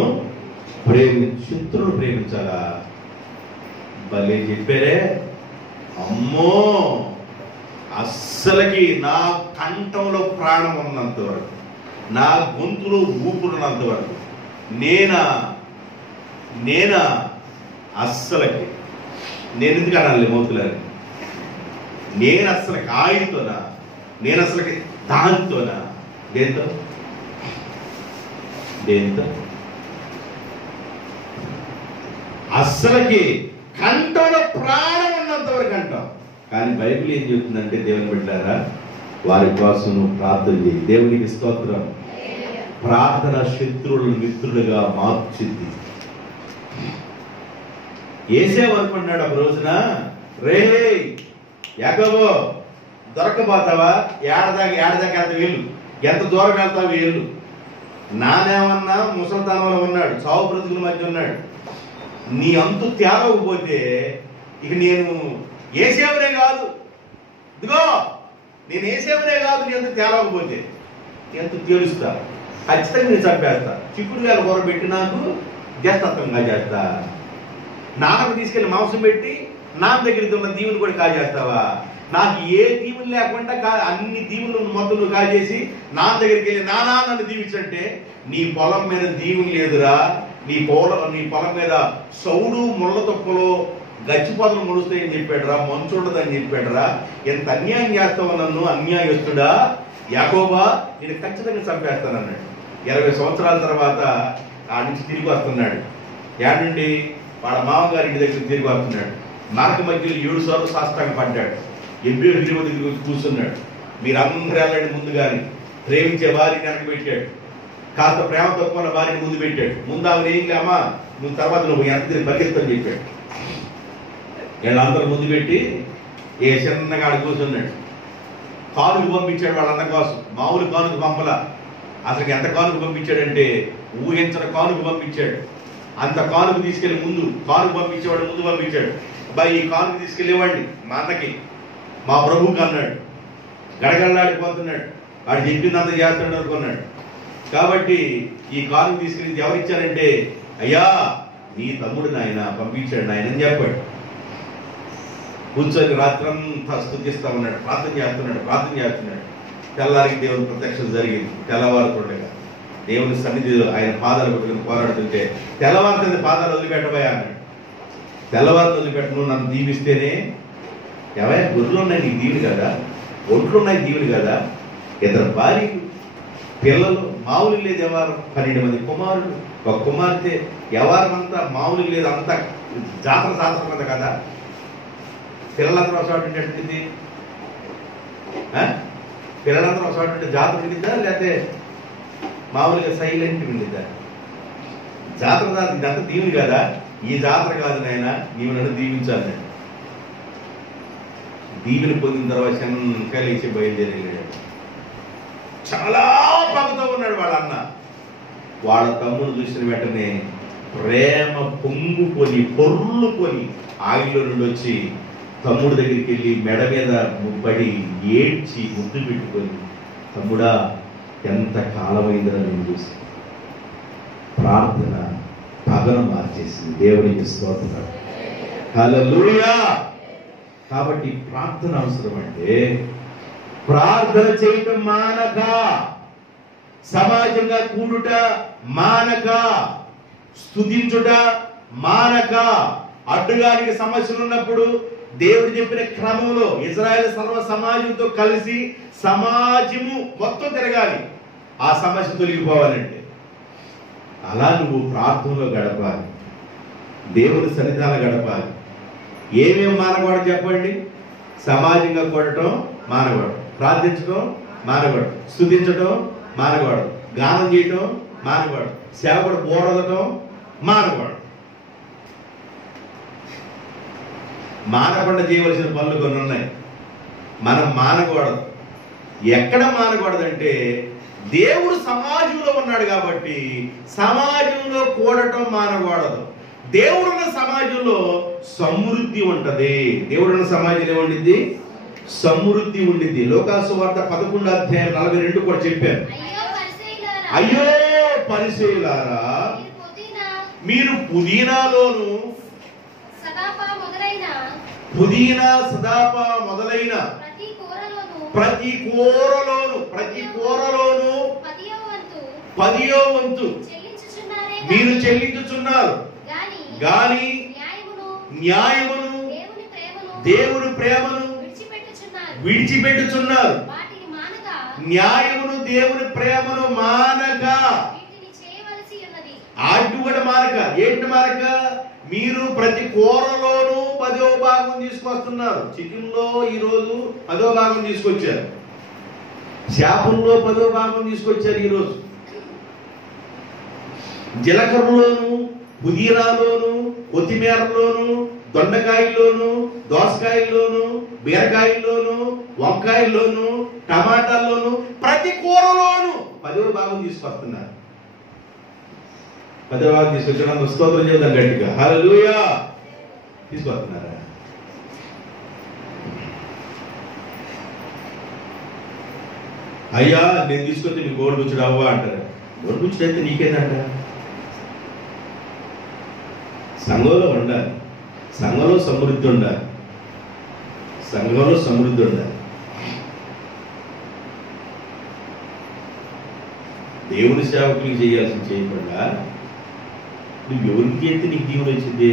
శత్రువులు ప్రేమించాలా? భలే చెప్పారే. అమ్మో, అస్సలకి నా కంఠంలో ప్రాణం ఉన్నంత వరకు, నా గొంతులో ఊపురున్నంత వరకు నేనా అస్సలకి నేను ఎందుకు అనాలి మౌతులని? నేను అస్సలకి ఆయనతోనా? నేను అసలుకి దాంతోనా? దేంతో అస్సలకి కంఠంలో ప్రాణం ఉన్నంత వరకు అంటాం. కానీ బైబిల్ ఏం చెప్తుందంటే, దేవుని బిడ్డలారా, వారి కోసం నువ్వు ప్రార్థన చేయి. దేవునికి స్తోత్రం. ప్రార్థన శత్రువులను మిత్రులుగా మార్చింది. ఏసేపు అనుకున్నాడు ఒక రోజున, రే యాకోబు దొరకపోతావా? ఏడదాకా వెళ్ళు, ఎంత దూరం వెళ్తావు వెళ్ళు. నానేమన్నా ముసలితనంలో ఉన్నాడు, చావు బ్రతుకుల మధ్య ఉన్నాడు. నీ అంతు తేలవకపోతే ఇక నేను ఏసేపునే కాదు, ఇదిగో నేను ఏసేపునే కాదు, నీ అంత తేలవకపోతే ఎంత తేలుస్తా, ఖచ్చితంగా నేను చంపేస్తా. చిక్కుడు వేల కూర పెట్టి నాకు దేస్తత్వంగా చేస్తా. నాన్నకు తీసుకెళ్లి మాంసం పెట్టి నాన్న దగ్గరికి ఉన్న దీవుని కూడా కాజేస్తావా? నాకు ఏ దీవులు లేకుండా అన్ని దీవులు మొత్తం నువ్వు కాజేసి నాన్న దగ్గరికి వెళ్ళి నానా నన్ను దీవించంటే, నీ పొలం మీద దీవుని లేదురా, నీ పొలం మీద సౌడు ముళ్ళ తొక్కలో గచ్చిపోతలు ముడుస్తాయని చెప్పాడురా, మంచు ఉండదని చెప్పాడురా. ఎంత అన్యాయం చేస్తావు నన్ను, అన్యాయస్తుడా యాకోబా, నేను ఖచ్చితంగా చంపేస్తానన్నాడు. 20 సంవత్సరాల తర్వాత ఆ నుంచి తిరిగి వస్తున్నాడు. ఏడండి వాళ్ళ మామగారి ఇంటి దగ్గర తిరిగి వస్తున్నాడు. మార్గ మధ్యలో 7 సార్లు సాష్టాంగ పడ్డాడు. ఎబ్బే దగ్గర కూర్చున్నాడు. మీరందరూ వెళ్ళండి ముందు, కానీ ప్రేమించే భార్యని వెనక పెట్టాడు. కాస్త ప్రేమ తక్కువ భార్యని ముందు పెట్టాడు. ముందు ఆమె ఏం లేమా, నువ్వు తర్వాత నువ్వు ఎంత తిరిగి పరిగెత్తని చెప్పాడు. వీళ్ళందరూ ముందు పెట్టి ఏ చిన్నగా ఆడ కూర్చున్నాడు. కానుక పంపించాడు వాళ్ళ అన్న కోసం. మామూలు కానుక పంపల, అసలు ఎంత కానుక పంపించాడంటే ఊహించిన కానుక పంపించాడు. అంత కానుక తీసుకెళ్లి ముందు, కానుక పంపించేవాడు ముందు పంపించాడు. ఈ కానుక తీసుకెళ్ళేవాడిని మా అన్నకి, మా ప్రభువుకి అన్నాడు. గడగడలాడిపోతున్నాడు, వాడు చెప్పిందంత చేస్తాడు అనుకున్నాడు. కాబట్టి ఈ కానుక తీసుకెళ్ళి ఎవరిచ్చారంటే, అయ్యా నీ తమ్ముడు నాయన పంపించాడు నాయన అని చెప్పాడు. కూర్చొని రాత్రంతా స్తుతిస్తా ఉన్నాడు, ప్రార్థన చేస్తున్నాడు. తెల్లారికి దేవుని ప్రత్యక్షత జరిగింది. తెల్లవారుతుండగా దేవుని సన్నిధిలో ఆయన పాదాలు పట్టుకుని పోరాడుతుంటే, తెల్లవారుతుంది పాదాలు వదిలిపెట్టబోయా అన్నాడు. తెల్లవారు వదిలిపెట్టను, నన్ను దీవిస్తేనే. ఎవరైనా గొర్రెలు ఉన్నాయి నీకు దీవులు కదా, ఒంట్లు ఉన్నాయి దీవులు కదా. 2 భార్య పిల్లలు, మామూలు లేదు వ్యవహారం. 12 మంది కుమారులు, ఒక కుమార్తె. వ్యవహారం అంతా మామూలు లేదు, అంతా జాతర కదా కదా. పిల్లలందరూ ఒకసారి ఉండేది, పిల్లలందరూ ఒకసారి ఉంటే జాతర ఉండిద్దా, లేకపోతే మామూలుగా సైలెంట్ ఉండిద్దా? జాతర ఇదంతా దీవుని కదా. ఈ జాతర కాదు నాయన, నీవు నన్ను దీవించాలి. నేను దీవిని పొందిన తర్వాత శంకా లేచి బయలుదేరాడు. చాలా పగతో ఉన్నాడు వాళ్ళ అన్న. వాళ్ళ తమ్ముడు చూసిన వెంటనే ప్రేమ పొంగుకొని పొర్లుకొని ఆగిలో నుండి వచ్చి తమ్ముడు దగ్గరికి వెళ్ళి మెడ మీద పడి ఏడ్చి ముద్దు పెట్టుకొని, తమ్ముడా ఎంత కాలమైందని నేను చూసి. ప్రార్థన పగను మార్చేసింది. దేవునికి స్తోత్రం, హల్లెలూయా. కాబట్టి ప్రార్థన అవసరం. అంటే ప్రార్థన చేయటం మానక, సమాజంగా కూడుట మానక, స్తుతించుట మానక, అడ్డుగానికి సమస్యలు ఉన్నప్పుడు దేవుడు చెప్పిన క్రమంలో ఇజ్రాయేల్ సర్వ సమాజంతో కలిసి సమాజము మొత్తం తిరగాలి. ఆ సమస్య తొలగిపోవాలంటే అలా నువ్వు ప్రార్థనలో గడపాలి, దేవుని సన్నిధానం గడపాలి. ఏమేమి మానకూడదు చెప్పండి? సమాజంగా కూడటం మానకూడదు, ప్రార్థించడం మానకూడదు, స్తుతించడం మానకూడదు, గానం చేయటం మానకూడదు, సేవకుడు బోరదటం మానకూడదు. మానకుండా చేయవలసిన పనులు కొన్ని ఉన్నాయి, మనం మానకూడదు. ఎక్కడ మానకూడదంటే దేవుడు సమాజంలో ఉన్నాడు కాబట్టి సమాజంలో కూడటం మానకూడదు. దేవుడున్న సమాజంలో సమృద్ధి ఉంటది. దేవుడున్న సమాజంలో ఏముండిద్ది? సమృద్ధి ఉండిద్ది. లోకాసు వార్త 11:42 కూడా చెప్పారు. అయ్యో పరిసయ్యులారా, మీరు పుదీనాలోను పుదీనా సదాపా మొదలైన ప్రతి కూరలోను 10వ వంతు మీరు చెల్లించుచున్నారు గాని న్యాయమును దేవుని ప్రేమను విడిచిపెట్టుచున్నారు. న్యాయమును దేవుని ప్రేమను మానక, ఆటి కూడా మానక. ఏంటి మానక? మీరు ప్రతి కూరలోనూ 10వ భాగం తీసుకొస్తున్నారు. చికెన్లో ఈరోజు 10వ భాగం తీసుకొచ్చారు, చేపల్లో 10వ భాగం తీసుకొచ్చారు. ఈరోజు జీలకర్రలోను, పుదీనాలోను, కొత్తిమీరలోను, దొండకాయల్లోను, దోసకాయల్లోను, బీరకాయల్లోను, వంకాయల్లోను, టమాటాల్లోను, ప్రతి కూరలోను 10వ భాగం తీసుకొస్తున్నారు. 10వ భాగం తీసుకొచ్చినందుకు స్తోత్రం చేద్దాం గట్టిగా. హల్లెలూయా. తీసుకొస్తున్నారా? అయ్యా నేను తీసుకొచ్చి నీకు గోడు గుచ్చుడు అవ్వా అంటారు. గోడు గుచ్చుడు అయితే నీకేందంట? సంఘంలో ఉండాలి, సంఘంలో సమృద్ధి ఉండాలి, సంఘంలో సమృద్ధి ఉండాలి. దేవుని సేవకులు చేయాల్సింది చేయకుండా నువ్వు ఎవరికి చేస్తే నీకు దీవులు వచ్చింది?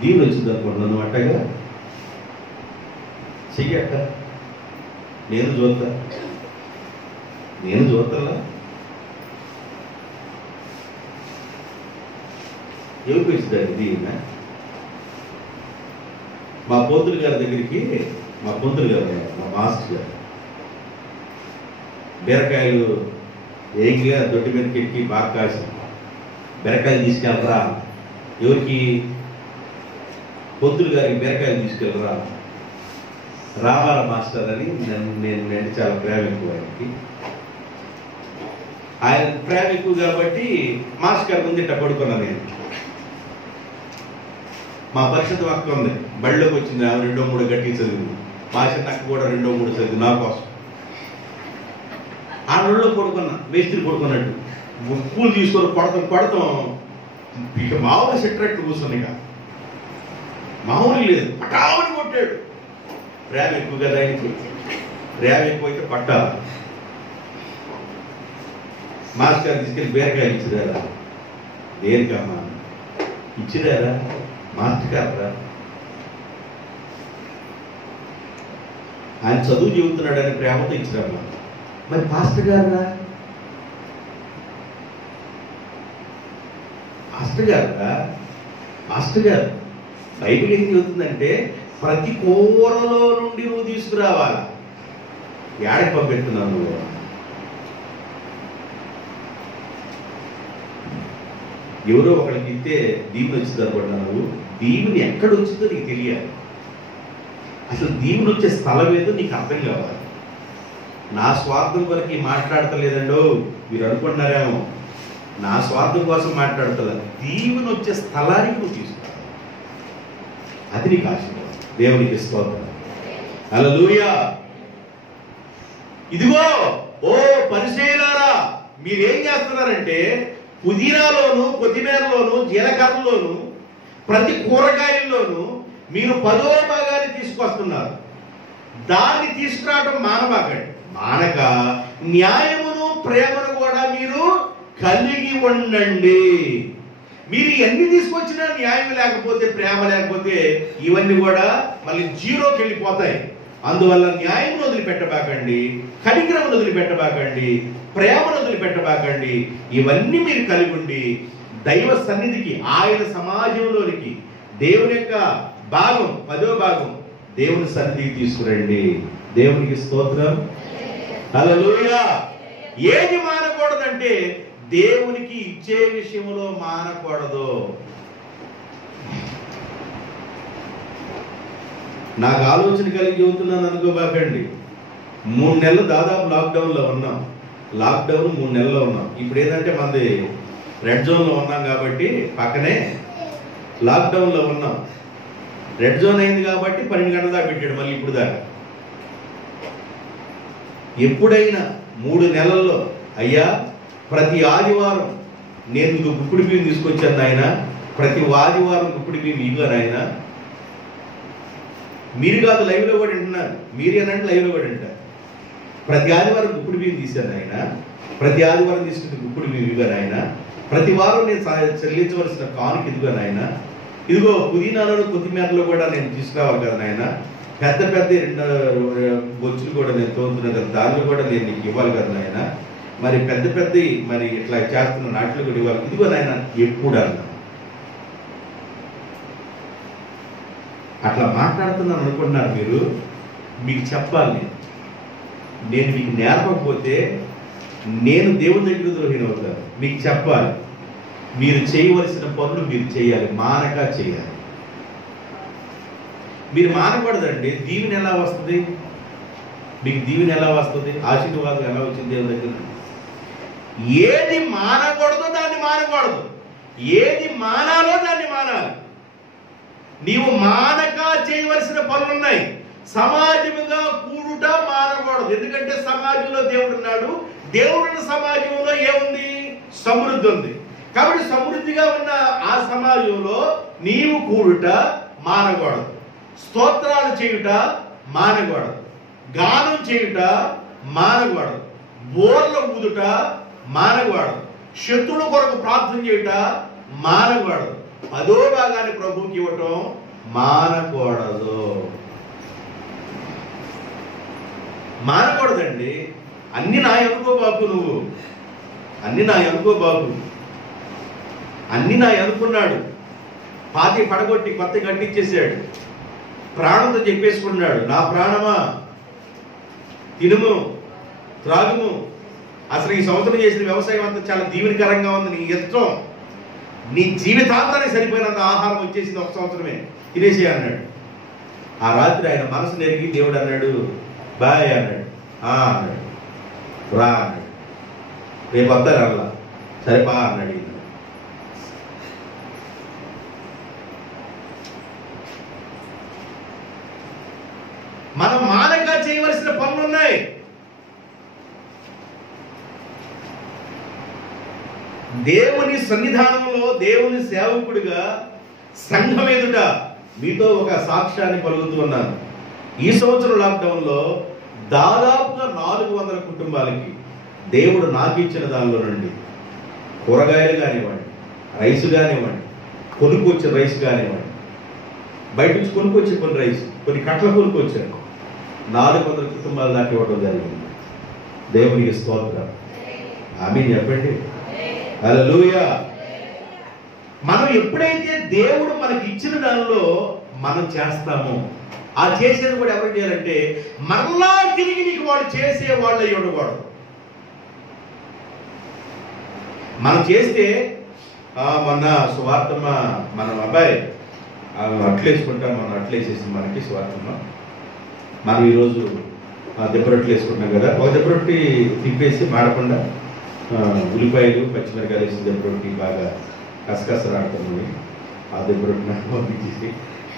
దీవులు వచ్చింది అనుకుంటున్నాను అట్టగా చెయ్యట. నేను చూస్తలా ఎవరికి వచ్చిందండి దీవెన? మా పంతులు గారి దగ్గరికి, మా మాస్టర్ గారు బీరకాయలు ఏగిగా దొడ్డి మీదకి ఎక్కి బాగా కాసి బీరకాయలు తీసుకెళ్ళరా. ఎవరికి? పంతులు గారికి బీరకాయలు తీసుకెళ్ళరా. రామాల మాస్టర్ అని నేను చాలా ప్రేమ ఎక్కువ ఆయనకి. ఆయన ప్రేమ ఎక్కువ కాబట్టి మాస్టర్ గారి ముందు ఇట్లా పడుకున్నాను నేను. మా పరిషత్ అక్క ఉంది, బళ్ళలోకి వచ్చింది. ఆమె 2-3 గట్టి చదివింది. మా చిన్న అక్క కూడా 2-3 చదివింది నా కోసం. ఆ రోజుల్లో పడుకున్నా, మేస్త్రి పడుకున్నట్టు. పూలు తీసుకొని కొడతాం ఇక మామూలు సెట్రెక్ట్ కూర్చుని, ఇక మామూలు లేదు, పటామని కొట్టాడు. ప్రేమ ఎక్కువ కదా ఆయనకి. ప్రేమ ఎక్కువైతే పట్టాలి. మాస్టర్ గారు తీసుకెళ్ళి బీరకాయలు ఇచ్చిరారా. దేనికమ్మా ఇచ్చిరారా? మాస్టర్ గారా ఆయన చదువు చెబుతున్నాడని ప్రేమతో ఇచ్చిరమ్మా. మరి మాస్టర్ గారా? మాస్టర్ గారు బైబిల్ ఏం చెబుతుందంటే ప్రతి కూరలో నుండి నువ్వు తీసుకురావాలా. ఏడకి పంపిస్తున్నావు నువ్వు? ఎవరో ఒకరికి ఇస్తే దీవుని వచ్చింది అనుకుంటున్నా. నువ్వు దీవుని ఎక్కడ వచ్చిందో నీకు తెలియాలి. అసలు దీవుని వచ్చే స్థలం ఏదో నీకు అర్థం కావాలి. నా స్వార్థం వరకు మాట్లాడతలేదండో మీరు అనుకుంటున్నారేమో. నా స్వార్థం కోసం మాట్లాడతలే. దీవుని వచ్చే స్థలానికి నువ్వు తీసుకురా. అది నీకు ఆశీర్వాదం. దేవునికి స్తోత్రం. హల్లెలూయా. ఇదిగో ఓ పరిసయ్యులారా, మీరేం చేస్తున్నారంటే పుదీనాలోను, కొత్తిమీరలోను, జీలకర్రలోను, ప్రతి కూరగాయల్లోనూ మీరు 10వ భాగాన్ని తీసుకొస్తున్నారు. దాన్ని తీసుకురావడం మానబాకండి. మానక న్యాయమును ప్రేమను కూడా మీరు కలిగి ఉండండి. మీరు ఎన్ని తీసుకొచ్చినా న్యాయం లేకపోతే, ప్రేమ లేకపోతే ఇవన్నీ కూడా మళ్ళీ జీరోకి వెళ్ళిపోతాయి. అందువల్ల న్యాయమును వదిలిపెట్టబాకండి, కనికరమును వదిలిపెట్టబాకండి, ప్రేమను వదిలిపెట్టబాకండి. ఇవన్నీ మీరు కలిగి ఉండి దైవ సన్నిధికి, ఆయన సమాజంలోనికి దేవుని యొక్క భాగం, 10వ భాగం దేవుని సన్నిధికి తీసుకురండి. దేవునికి స్తోత్రం. హల్లెలూయా. ఏది మానకూడదంటే దేవునికి ఇచ్చే విషయంలో మానకూడదు. నాకు ఆలోచన కలిగి చెబుతున్నాను అనుకోబాకండి. 3 నెలలు దాదాపు లాక్డౌన్లో ఉన్నాం. లాక్డౌన్ 3 నెలల్లో ఉన్నాం. ఇప్పుడు ఏంటంటే మనది రెడ్ జోన్లో ఉన్నాం కాబట్టి పక్కనే లాక్డౌన్లో ఉన్నాం. రెడ్ జోన్ అయింది కాబట్టి 12 గంటల దాకా పెట్టాడు మళ్ళీ ఇప్పుడు దాకా. ఎప్పుడైనా 3 నెలల్లో అయ్యా ప్రతి ఆదివారం నేను నీకు గుప్పిడి బియ్యం తీసుకొచ్చాను ఆయన, ప్రతి ఆదివారం గుప్పిడి బియ్యం ఇవ్వను ఆయన. మీరు కాదు లైవ్లో కూడా వింటున్నారు, మీరేనంటే లైవ్లో కూడా వింటారు. ప్రతి ఆదివారం గుప్పిడి బియ్యం తీశాను ఆయన, ప్రతి ఆదివారం తీసుకుంటే గుప్పిడి బియ్యం ఇవ్వను ఆయన, ప్రతి వారం నేను చెల్లించవలసిన కానుక ఇదిగోను ఆయన, ఇదిగో పుదీనాలో కొత్తిమీరలో కూడా నేను తీసుకురావాలి కదా నాయన, పెద్ద పెద్ద 2 బొచ్చులు కూడా నేను తోలుతున్నా కదా దానిలో కూడా నేను నీకు ఇవ్వాలి కదా నాయన, మరి పెద్ద పెద్ద మరి ఇట్లా చేస్తున్న నాట్లు కూడా ఇవ్వాలి, ఇదిగో నాయన ఎప్పుడు అన్నా. అట్లా మాట్లాడుతున్నాను అనుకుంటున్నారు మీరు. మీకు చెప్పాలి, నేను మీకు నేర్పకపోతే నేను దేవుని దగ్గర ద్రోహిని అవుతాను. మీకు చెప్పాలి, మీరు చేయవలసిన పనులు మీరు చేయాలి, మానక చేయాలి. మీరు మానకూడదండి. దీవెన ఎలా వస్తుంది మీకు? దీవెన ఎలా వస్తుంది? ఆశీర్వాదం ఎలా వచ్చింది దేవుని దగ్గర? ఏది మానకూడదో దాన్ని మానకూడదు, ఏది మానాలో దాన్ని మానాలి. నీవు మానక చేయవలసిన పనులు ఉన్నాయి. సమాజముగా కూడుట మానకూడదు. ఎందుకంటే సమాజంలో దేవుడు ఉన్నాడు. దేవుడున్న సమాజంలో ఏముంది? సమృద్ధి ఉంది. కాబట్టి సమృద్ధిగా ఉన్న ఆ సమాజంలో నీవు కూడుట మానకూడదు, స్తోత్రాలు చేయుట మానకూడదు, గానం చేయుట మానకూడదు, బోర్ల ఊదుట మానకూడదు, శత్రువుల కొరకు ప్రార్థన చేయుట మానకూడదు, 10వ భాగాన్ని ప్రభువుకి ఇవ్వటం మానకూడదు. మానకూడదండి. అన్ని నా అనుకో బాబు, నువ్వు అన్ని నా అనుకో బాబు, అన్ని నా అనుకున్నాడు. పాతి పడగొట్టి కొత్త కట్టించేసాడు. ప్రాణంతో చెప్పేసుకున్నాడు, నా ప్రాణమా తినుము త్రాగుము. అసలు ఈ సంవత్సరం చేసిన వ్యవసాయం అంతా చాలా దీవెనకరంగా ఉంది, నీ ఇష్టం, నీ జీవితాంతానికి సరిపోయినంత ఆహారం వచ్చేసింది, 1 సంవత్సరమే తినేసే అన్నాడు. ఆ రాత్రి ఆయన మనసు నెరిగి దేవుడు అన్నాడు, బాయ్ అన్నాడు. అన్నాడు, రా అన్నాడు. రేపు వస్తారు అలా, సరే బా అన్నాడు. మనం మానక చేయవలసిన పనులు ఉన్నాయి. దేవుని సన్నిధానంలో దేవుని సేవకుడిగా సంఘం ఎదుట మీతో ఒక సాక్ష్యాన్ని పలుకుతూ ఉన్నాను. ఈ సంవత్సరం లాక్డౌన్లో దాదాపుగా 400 కుటుంబాలకి దేవుడు నాకు ఇచ్చిన దానిలో నుండి కూరగాయలు కానివ్వండి, రైస్ కానివ్వండి, కొనుక్కొచ్చిన రైస్ కానివ్వండి, బయట నుంచి కొనుక్కొచ్చి కొన్ని రైస్, కొన్ని కట్ల కొనుక్కొచ్చారు, 400 కుటుంబాల దాకా ఇవ్వడం జరిగింది. దేవునికి స్తోత్రం. ఆమేన్ చెప్పండి. హల్లెలూయా. మనం ఎప్పుడైతే దేవుడు మనకి ఇచ్చిన దానిలో మనం చేస్తామో, ఆ చేసేది కూడా ఎవరు చేయాలంటే మరలా తిరిగి నీకు వాడు చేసే వాళ్ళు ఇవ్వకూడదు. మనం చేస్తే మొన్న సువార్తమ్మ మన అబ్బాయి అట్లేసుకుంటాం, మనం అట్లేసేసి మనకి సువార్తమ్మ మనం ఈరోజు దెబ్బరొట్లు వేసుకుంటాం కదా, ఒక దెబ్బరొట్టి తిప్పేసి మాడకుండా ఉల్లిపాయలు పచ్చిమిరకాయలు వేసి దెబ్బరొట్టి బాగా కసకసలాడుతుంది. ఆ దెబ్బరొట్టి నాకు పంపించేసి,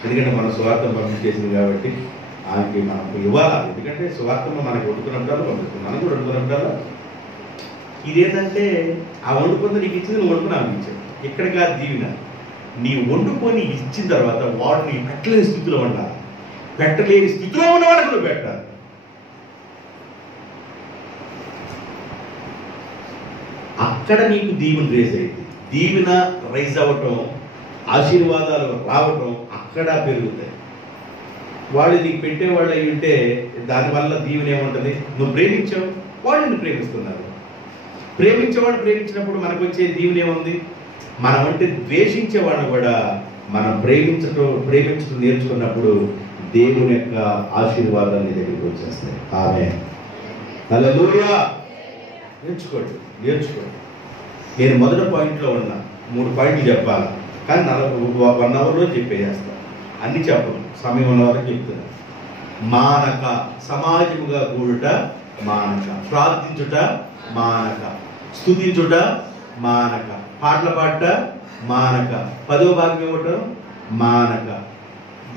ఎందుకంటే మన సువార్తం పంపించేసింది కాబట్టి ఆమెకి మనకు ఇవ్వాలి. ఎందుకంటే సువార్తం మనకు వండుకున్నప్పుడు పంపిస్తుంది, మనకు కూడా వండుకున్నప్పుడు. ఇదేంటంటే ఆ వండుకొని నీకు ఇచ్చింది, నువ్వు వండుకుని ఆమెకి ఇచ్చాడు. ఇక్కడ కాదు దీవెన, నీ వండుకొని ఇచ్చిన తర్వాత వాడు నీ పెట్టలేని స్థితిలో ఉండాలి. పెట్టలేని స్థితిలో ఉన్న వాళ్ళకి నువ్వు పెట్టాలి. అక్కడ నీకు దీవెన రేస్ అయింది. దీవెన రైజ్ అవ్వటం, ఆశీర్వాదాలు రావటం అక్కడ పెరుగుతాయి. వాళ్ళు నీకు పెట్టేవాళ్ళు అయి ఉంటే దానివల్ల దీవెన ఏముంటుంది? నువ్వు ప్రేమించావు, వాళ్ళు నిన్ను ప్రేమిస్తున్నారు. ప్రేమించేవాడు ప్రేమించినప్పుడు మనకు వచ్చే దీవెన ఏముంది? మనం అంటే ద్వేషించేవాడు కూడా మనం ప్రేమించడం నేర్చుకున్నప్పుడు దేవుని యొక్క ఆశీర్వాదాలు నీ దగ్గరికి వచ్చేస్తాయి. ఆమేన్. హల్లెలూయా. నేర్చుకోండి. నేను మొదటి పాయింట్లో ఉన్నా, 3 పాయింట్లు చెప్పాలి, కానీ 1 అవర్లో చెప్పేస్తాను. అన్ని చెప్పను, సమయం ఉన్న వరకు చెప్తున్నా. మానక, సమాజముగా కూడుట మానక, ప్రార్థించుట మానక, స్తుతించుట మానక, పాటలు పాడుట మానక, 10వ భాగం ఇవ్వటం మానక,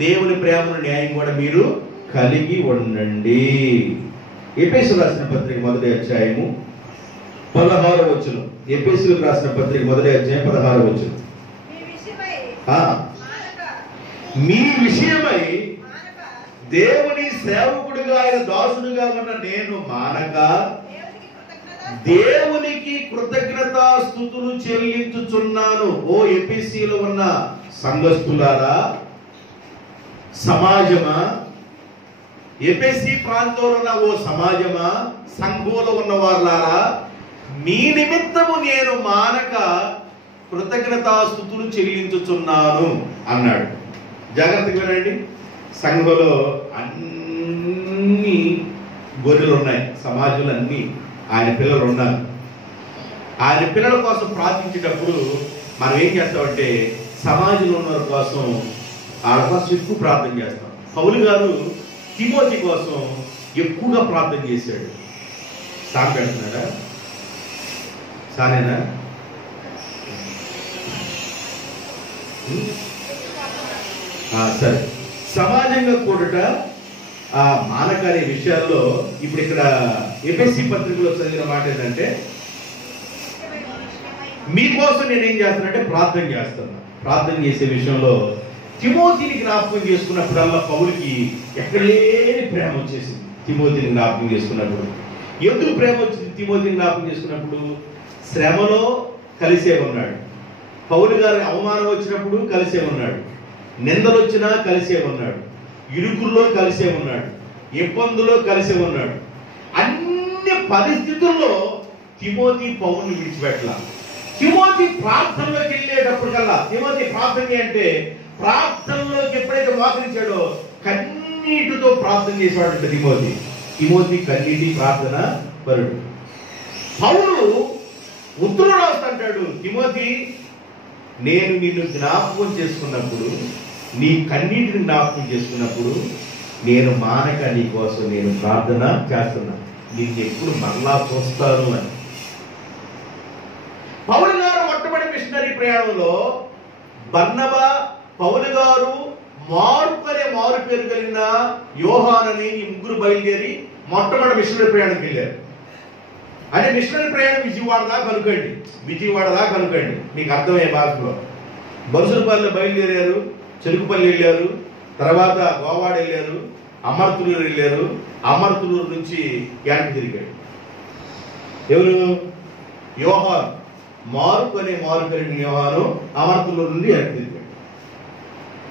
దేవుని ప్రేమను న్యాయం కూడా మీరు కలిగి ఉండండి. ఎఫెసీయులకు రాసిన పత్రిక 1వ అధ్యాయము 16వ వచనం. ఎఫెసీయులకు రాసిన పత్రిక 1వ అధ్యాయం 16వ వచనం. మీ విషయమై దేవుని సేవకుడిగా ఆయన దాసుడిగా ఉన్న నేను మానక దేవునికి కృతజ్ఞతాస్తుతులు చెల్లించుచున్నాను. ఓ ఎఫెసీలో ఉన్న సంఘస్థులారా, సమాజమా, ఎఫెసీ ప్రాంతంలో ఉన్న ఓ సమాజమా, సంఘంలో ఉన్న వారులారా, మీ నిమిత్తము నేను మానక కృతజ్ఞతాస్తుతులు చెల్లించుచున్నాను అన్నాడు. జాగ్రత్తగా వినండి. సంఘంలో అన్ని గొర్రెలు ఉన్నాయి, సమాజంలో అన్ని ఆయన పిల్లలు ఉన్నారు. ఆయన పిల్లల కోసం ప్రార్థించేటప్పుడు మనం ఏం చేస్తామంటే సమాజంలో ఉన్న వారి కోసం వాళ్ళ కోసం ఎక్కువ ప్రార్థన చేస్తాం. పౌలు గారు తిమోతి కోసం ఎక్కువగా ప్రార్థన చేశాడు. సార్ పెడుతున్నాడా? సారేనా? సరే. సమాజంగా కూడట మానక అనే విషయాల్లో ఇప్పుడు ఇక్కడ ఎఫెసీ పత్రికలో చదివిన మాట ఏంటంటే, మీకోసం నేనేం చేస్తానంటే ప్రార్థన చేస్తాను. ప్రార్థన చేసే విషయంలో తిమోతిని జ్ఞాపకం చేసుకున్నప్పుడల్లా పౌలుకి ఎక్కడలేని ప్రేమ వచ్చేసింది. తిమోతిని జ్ఞాపకం చేసుకున్నప్పుడు ఎందుకు ప్రేమ వచ్చింది? తిమోతిని జ్ఞాపకం చేసుకున్నప్పుడు శ్రమలో కలిసే ఉన్నాడు, పౌలు గారి అవమానం వచ్చినప్పుడు కలిసే ఉన్నాడు, నిందలు వచ్చినా కలిసే ఉన్నాడు, ఇరుకుల్లో కలిసే ఉన్నాడు, ఇబ్బందుల్లో కలిసే ఉన్నాడు. అన్ని పరిస్థితుల్లో తిమోతి పౌలుని విడిచిపెట్టలా. తిమోతి ప్రార్థనలోకి వెళ్ళేటప్పుడు కల్లా, తిమోతి ప్రార్థన అంటే ప్రార్థనలోకి ఎప్పుడైతే మోకరించాడో కన్నీటితో ప్రార్థన చేసేవాడు తిమోతి కన్నీటి ప్రార్థన పరుడు. పౌలు ఉత్తరం రాస్తాడు, తిమోతి నేను నిన్ను జ్ఞాపకం చేసుకున్నప్పుడు, నీ కన్నీటిని జ్ఞాపకం చేసుకున్నప్పుడు నేను మానక నీ కోసం నేను ప్రార్థన చేస్తున్నా, నిన్ను ఎప్పుడు మరలా చూస్తాను అని. పౌలు గారు మొట్టమొదటి మిషనరీ ప్రయాణంలో బర్నబా, పౌలు గారు, మార్కు అనే మారు పేరు కలిగిన యోహానని ఈ ముగ్గురు బయలుదేరి మొట్టమొదటి మిషనరీ ప్రయాణంకి వెళ్ళారు. అంటే మిషనరీ ప్రయాణం విజయవాడ దాకా కనుకండి మీకు అర్థమయ్యే భాషలో. బరుసులపల్లి బయలుదేరారు, చెరుకుపల్లి వెళ్ళారు, తర్వాత గోవాడ వెళ్ళారు, అమర్తులూరు వెళ్ళారు, అమర్తులూరు నుంచి వెనక్కి తిరిగాడు. ఎవరు? యోహాను. మార్కు అనే మారు పేరు యోహాను అమర్తులూరు నుండి వెనక్కి తిరిగాడు.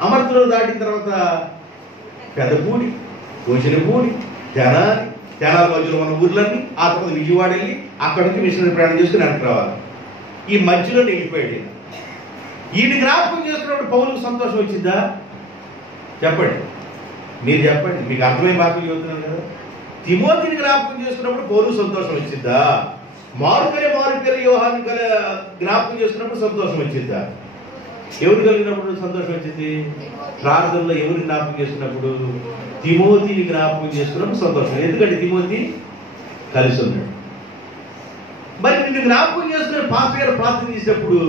అమర్తులూరు దాటిన తర్వాత పెద్దపూడి, కోచినపూడి, తెనాలి మధ్యలో మన ఊర్లన్నీ, ఆ తర్వాత విజయవాడ వెళ్ళి అక్కడి నుంచి మిషనరీ ప్రయాణం చేసుకుని వెనక్కి రావాలి. ఈ మధ్యలో నిలిపోయాడు. ఈయన జ్ఞాపకం చేసుకున్నప్పుడు పౌలుకు సంతోషం వచ్చిందా? చెప్పండి, మీరు చెప్పండి, మీకు అర్థమై భాషలు చెబుతున్నాను కదా. తిమోతిని జ్ఞాపకం చేసుకున్నప్పుడు పౌలుకు సంతోషం వచ్చిందా? మారు పేరు యోహాను జ్ఞాపకం చేసుకున్నప్పుడు సంతోషం వచ్చిందా? ఎవరు కలిగినప్పుడు సంతోషం వచ్చింది? ప్రార్థనలో ఎవరు జ్ఞాపకం చేసుకున్నప్పుడు? తిమోతిని జ్ఞాపకం చేసుకున్నప్పుడు సంతోషం. ఎందుకంటే తిమోతి కలిసి ఉన్నాడు. మరి నిన్ను జ్ఞాపకం చేసుకుని పాస్టర్ గారు ప్రార్థన చేసేటప్పుడు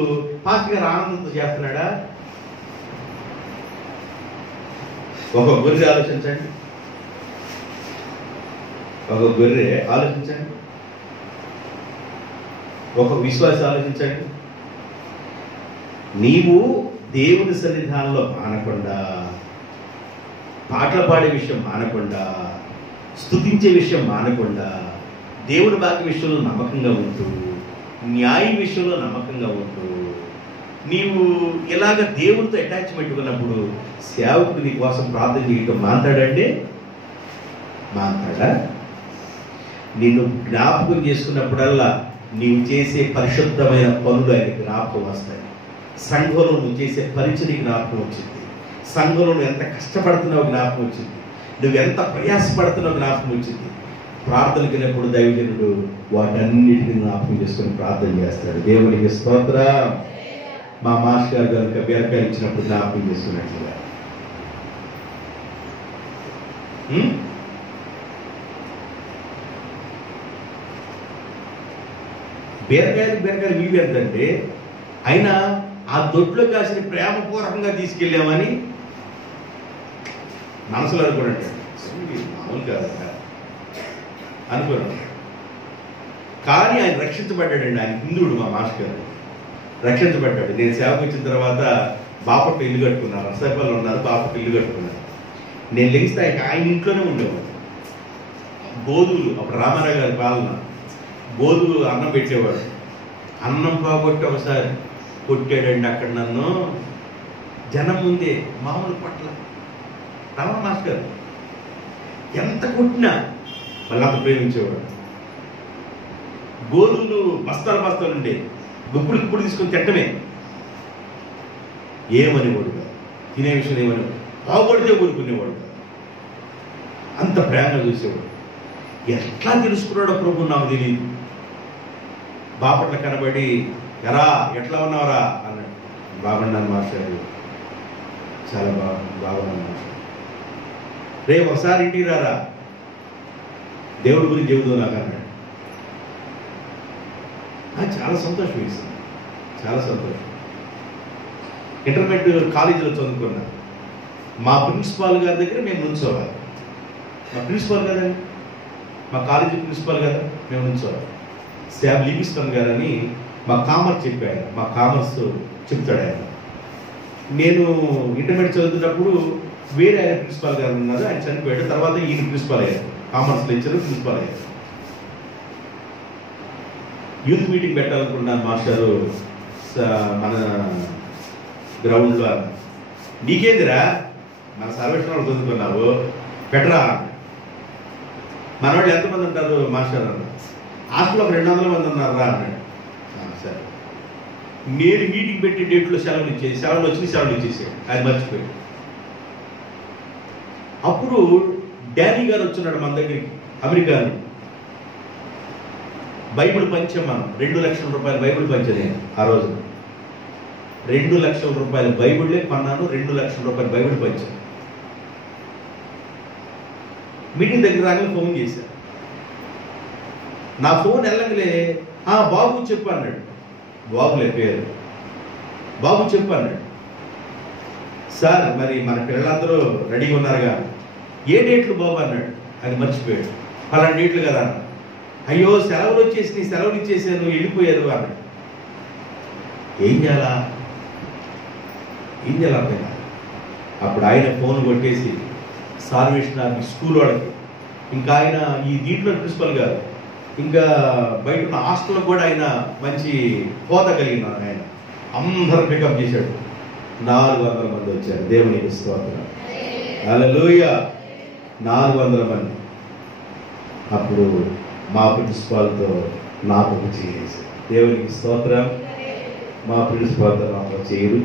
పాస్టర్ గారు ఆనందంతో చేస్తున్నాడా? ఒక గొర్రె ఆలోచించండి, ఒక విశ్వాసి ఆలోచించండి. నీవు దేవుని సన్నిధానంలో మానకుండా, పాటలు పాడే విషయం మానకుండా, స్తుతించే విషయం మానకుండా, దేవుని వాక్య విషయంలో నమ్మకంగా ఉంటూ, న్యాయ విషయంలో నమ్మకంగా ఉంటూ, నీవు ఇలాగ దేవుడితో అటాచ్మెంట్ ఉన్నప్పుడు సేవకుడు నీ కోసం ప్రార్థన చేయటం మాట్లాడండి, మాట్లాడా? నిన్ను జ్ఞాపకం చేసుకున్నప్పుడల్లా నీవు చేసే పరిశుద్ధమైన పనులు ఆయన జ్ఞాపకం వస్తాయి. సంఘంలో నువ్వు చేసే పరిచర్య జ్ఞాపకం వచ్చింది, సంఘంలో నువ్వు ఎంత కష్టపడుతున్నావు జ్ఞాపకం వచ్చింది, నువ్వు ఎంత ప్రయాసపడుతున్నావు జ్ఞాపకం వచ్చింది. ప్రార్థనకి వెళ్ళినప్పుడు దైవజనుడు వాటన్నిటిని జ్ఞాపకం చేసుకొని ప్రార్థన చేస్తాడు. దేవునికి స్తోత్రం. మా మాస్టర్ గారు కనుక బీరకాయలు ఇచ్చినప్పుడు జ్ఞాపకం చేసుకున్నట్లుగా బీరకాయలు విలువ ఎంతంటే అయినా ఆ దొడ్లో కాసిన ప్రేమపూర్వకంగా తీసుకెళ్ళామని మనసులో అనుకోనండి, మామూలు కాదు అనుకోను. కానీ ఆయన రక్షించబడ్డాడండి. ఆయన హిందువుడు, మా మాస్టర్ గారు రక్షించబడ్డాడు. నేను సేవకు వచ్చిన తర్వాత బాపట్ల ఇల్లు కట్టుకున్నాను, నర్సాపల్లిలో ఉన్నారు, బాపట్ల ఇల్లు కట్టుకున్నాను. నేను లెగిస్తే ఆయన ఇంట్లోనే ఉండేవాడు. గోధువులు, అప్పుడు రామారావు గారి పాలన, గోధువులు అన్నం పెట్టేవాడు. అన్నం పోగొట్టి ఒకసారి కొట్టాడండి అక్కడ నన్ను, జనం ముందే, మామూలు పట్ల. రామ మాస్టర్ ఎంత కొట్టినా మళ్ళీ అంత ప్రేమించేవాడు. గోధుమలు బస్తాలు ఉండే, గుప్పుడు తీసుకొని తిట్టమే, ఏమనేవాడు కాదు, తినే విషయం ఏమని బాగుపడితే ఊరుకునేవాడు కాదు, అంత ప్రేమగా చూసేవాడు. ఎట్లా తెలుసుకున్నాడో ప్రభు నాకు తెలియదు. బాపట్ల కనబడి, ఎరా ఎట్లా ఉన్నావురా అన్నాడు. బాగున్నాను మాస్టర్, చాలా బాగున్నాను మాస్టర్. రేపు ఒకసారి ఇంటికి రారా, దేవుడి గురించి చెబుతూ నాకు అన్నాడు. చాలా సంతోషం వేసింది, చాలా సంతోషం. ఇంటర్మీడియట్ కాలేజీలో చదువుకున్నా. మా ప్రిన్సిపాల్ గారి దగ్గర మేము నుంచోవాలి. మా ప్రిన్సిపాల్ కదా, మా కాలేజీ ప్రిన్సిపాల్ కదా, మేము నుంచోవాలి. శామ్ లివిస్టన్ గారు అని మా కామర్స్ చెప్పాడు, మా కామర్స్ చెప్తాడు ఆయన. నేను ఇంటర్మీడియట్ చదువుతున్నప్పుడు వేరే ఆయన ప్రిన్సిపాల్ గారు ఉన్నారు, ఆయన చనిపోయాడు. తర్వాత ఈయన ప్రిన్సిపాల్ అయ్యారు, కామర్స్ లెక్చరర్ ప్రిన్సిపాల్ అయ్యారు. యూత్ మీటింగ్ పెట్టాలనుకున్నాను మాస్టరు మన గ్రౌండ్లో. నీకేందిరా, మన సర్వేశ్వరంలో చదువుకున్నావు, పెట్టరా. మన వాళ్ళు ఎంతమంది ఉంటారు మాస్టర్ అన్న, హాస్టల్లో ఒక 200 మంది ఉన్నారా అన్నాడు. సరే, నేను మీటింగ్ పెట్టి డేట్లో సెలవులు వచ్చి సెలవులు ఇచ్చేసాడు, అది మర్చిపోయాడు. అప్పుడు డానీ గారు వచ్చున్నాడు మన దగ్గరికి, అమెరికా నుండి. బైబిల్ పంచాం మనం, 2 లక్షల రూపాయలు బైబిల్ పంచాను నేను ఆ రోజు. 2 లక్షల రూపాయల బైబిళ్ళే కొన్నాను, 2 లక్షల రూపాయల బైబిల్ పంచాను. మీటింగ్ దగ్గర రాగానే ఫోన్ చేశాను. నా ఫోన్ వెళ్ళగలే, బాబు చెప్పు అన్నాడు. బాబులే పేరు, బాబు చెప్పు అన్నాడు. సార్ మరి మన పిల్లలందరూ రెడీగా ఉన్నారుగా, ఏ డేట్లు బాబు అన్నాడు. అది మర్చిపోయాడు. అలాంటి డేట్లు కదా అన్న. అయ్యో సెలవులు ఇచ్చేసాను వెళ్ళిపోయారు అన్నాడు. ఏం చేయాలా అర్థం కాదు. అప్పుడు ఆయన ఫోన్ కొట్టేసి సాల్వేషన్ స్కూల్ వాళ్ళకి, ఇంకా ఆయన ఈ దీంట్లో ప్రిన్సిపల్ గారు, ఇంకా బయట ఉన్న హాస్టల్లో కూడా ఆయన మంచి హోదా కలిగిన ఆయన, అందరూ పికప్ చేశాడు. 400 మంది వచ్చారు. దేవునికి స్తోత్రం, హల్లెలూయా. 400 మంది. అప్పుడు మా ప్రిన్సిపాల్తో నాకు ఒక చేసి, దేవునికి స్తోత్రం. మా ప్రిన్సిపాల్తో నాకు చేయరు,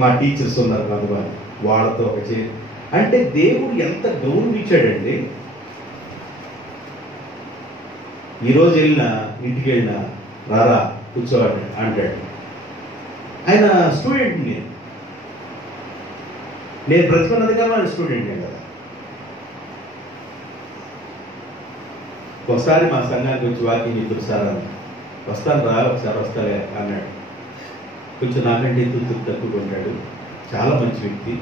మా టీచర్స్ ఉన్నారు కొంతమంది, వాళ్ళతో ఒక చేరు. అంటే దేవుడు ఎంత గౌరవించాడండి. ఈరోజు ఇంటికి వెళ్ళినా రారా కూర్చోండి అంటాడు. ఆయన స్టూడెంట్, నేను ప్రతిపన్నది కదా, ఆయన స్టూడెంట్ కదా. ఒకసారి మా సంఘానికి వచ్చి వాకింగ్ చెప్తారు సార్ అని, వస్తాను రా ఒకసారి వస్తాలే అన్నాడు. కొంచెం నాకంటే తక్కువ ఉంటాడు, చాలా మంచి వ్యక్తి.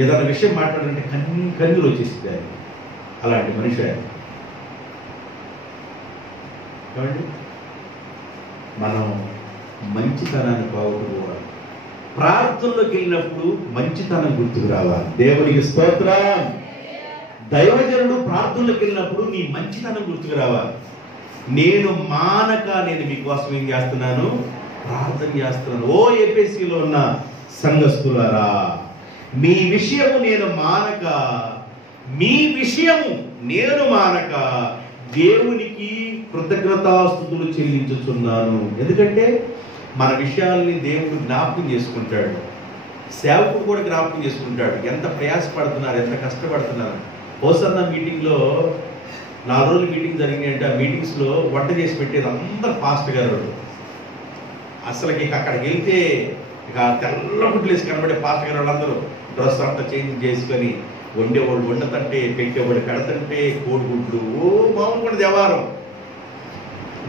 ఏదైనా విషయం మాట్లాడాలంటే కన్నులు వచ్చేసింది ఆయన, అలాంటి మనిషి ఆయన. కాబట్టి మనం మంచితనాన్ని పోగొట్టుకోవాలి. ప్రార్థనలోకి వెళ్ళినప్పుడు మంచితనం గుర్తుకు రావాలి. దేవునికి స్తోత్రం. దైవజనుడు ప్రార్థనలోకి వెళ్ళినప్పుడు నీ మంచితనం గుర్తుకు రావాలి. నేను మానక నేను మీకోసం ఏం చేస్తున్నాను, ప్రార్థన చేస్తున్నాను. ఓ ఎఫెసీలో ఉన్న సంఘస్థులారా, మీ విషయము నేను మానక, మీ విషయము నేను మానక దేవునికి కృతజ్ఞతాస్తుతులు చెల్లించుచున్నాను. ఎందుకంటే మన విషయాల్ని దేవుడు జ్ఞాపకం చేసుకుంటాడు, సేవకుడు కూడా జ్ఞాపకం చేసుకుంటాడు. ఎంత ప్రయాసపడుతున్నారు, ఎంత కష్టపడుతున్నారు. హోసన్న మీటింగ్లో 4 రోజులు మీటింగ్ జరిగింది అంటే ఆ మీటింగ్స్లో వంట చేసి పెట్టేది అందరు ఫాస్ట్ గారు. అసలుకి అక్కడికి వెళ్తే ఇక తెల్ల గుడ్లు వేసి కనబడే ఫాస్ట్ గారు వాళ్ళందరూ డ్రెస్ అంతా చేంజ్ చేసుకొని వండేవాళ్ళు వండతంటే, పెట్టేవాళ్ళు కడతంటే, కోడిగుడ్లు ఓ మామూలు కూడా వ్యవహారం.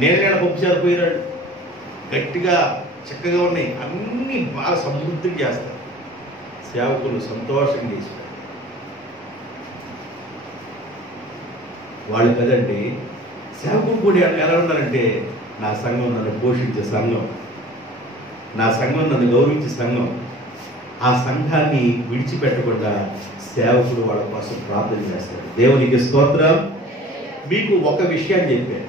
నేను పప్పుచారు పోయినాడు, గట్టిగా చక్కగా ఉన్నాయి, అన్నీ బాగా సమృద్ధిగా చేస్తారు. సేవకులు సంతోషంగా చేస్తారు. వాళ్ళు కదండి సేవకులు కూడా ఎలా ఉన్నారంటే, నా సంఘం నన్ను పోషించే సంఘం, నా సంఘం నన్ను గౌరవించే సంఘం. ఆ సంఘాన్ని విడిచిపెట్టకుండా సేవకుడు వాళ్ళ కోసం ప్రార్థన చేస్తాడు. దేవునికి స్తోత్రం. మీకు ఒక విషయాన్ని చెప్పాను,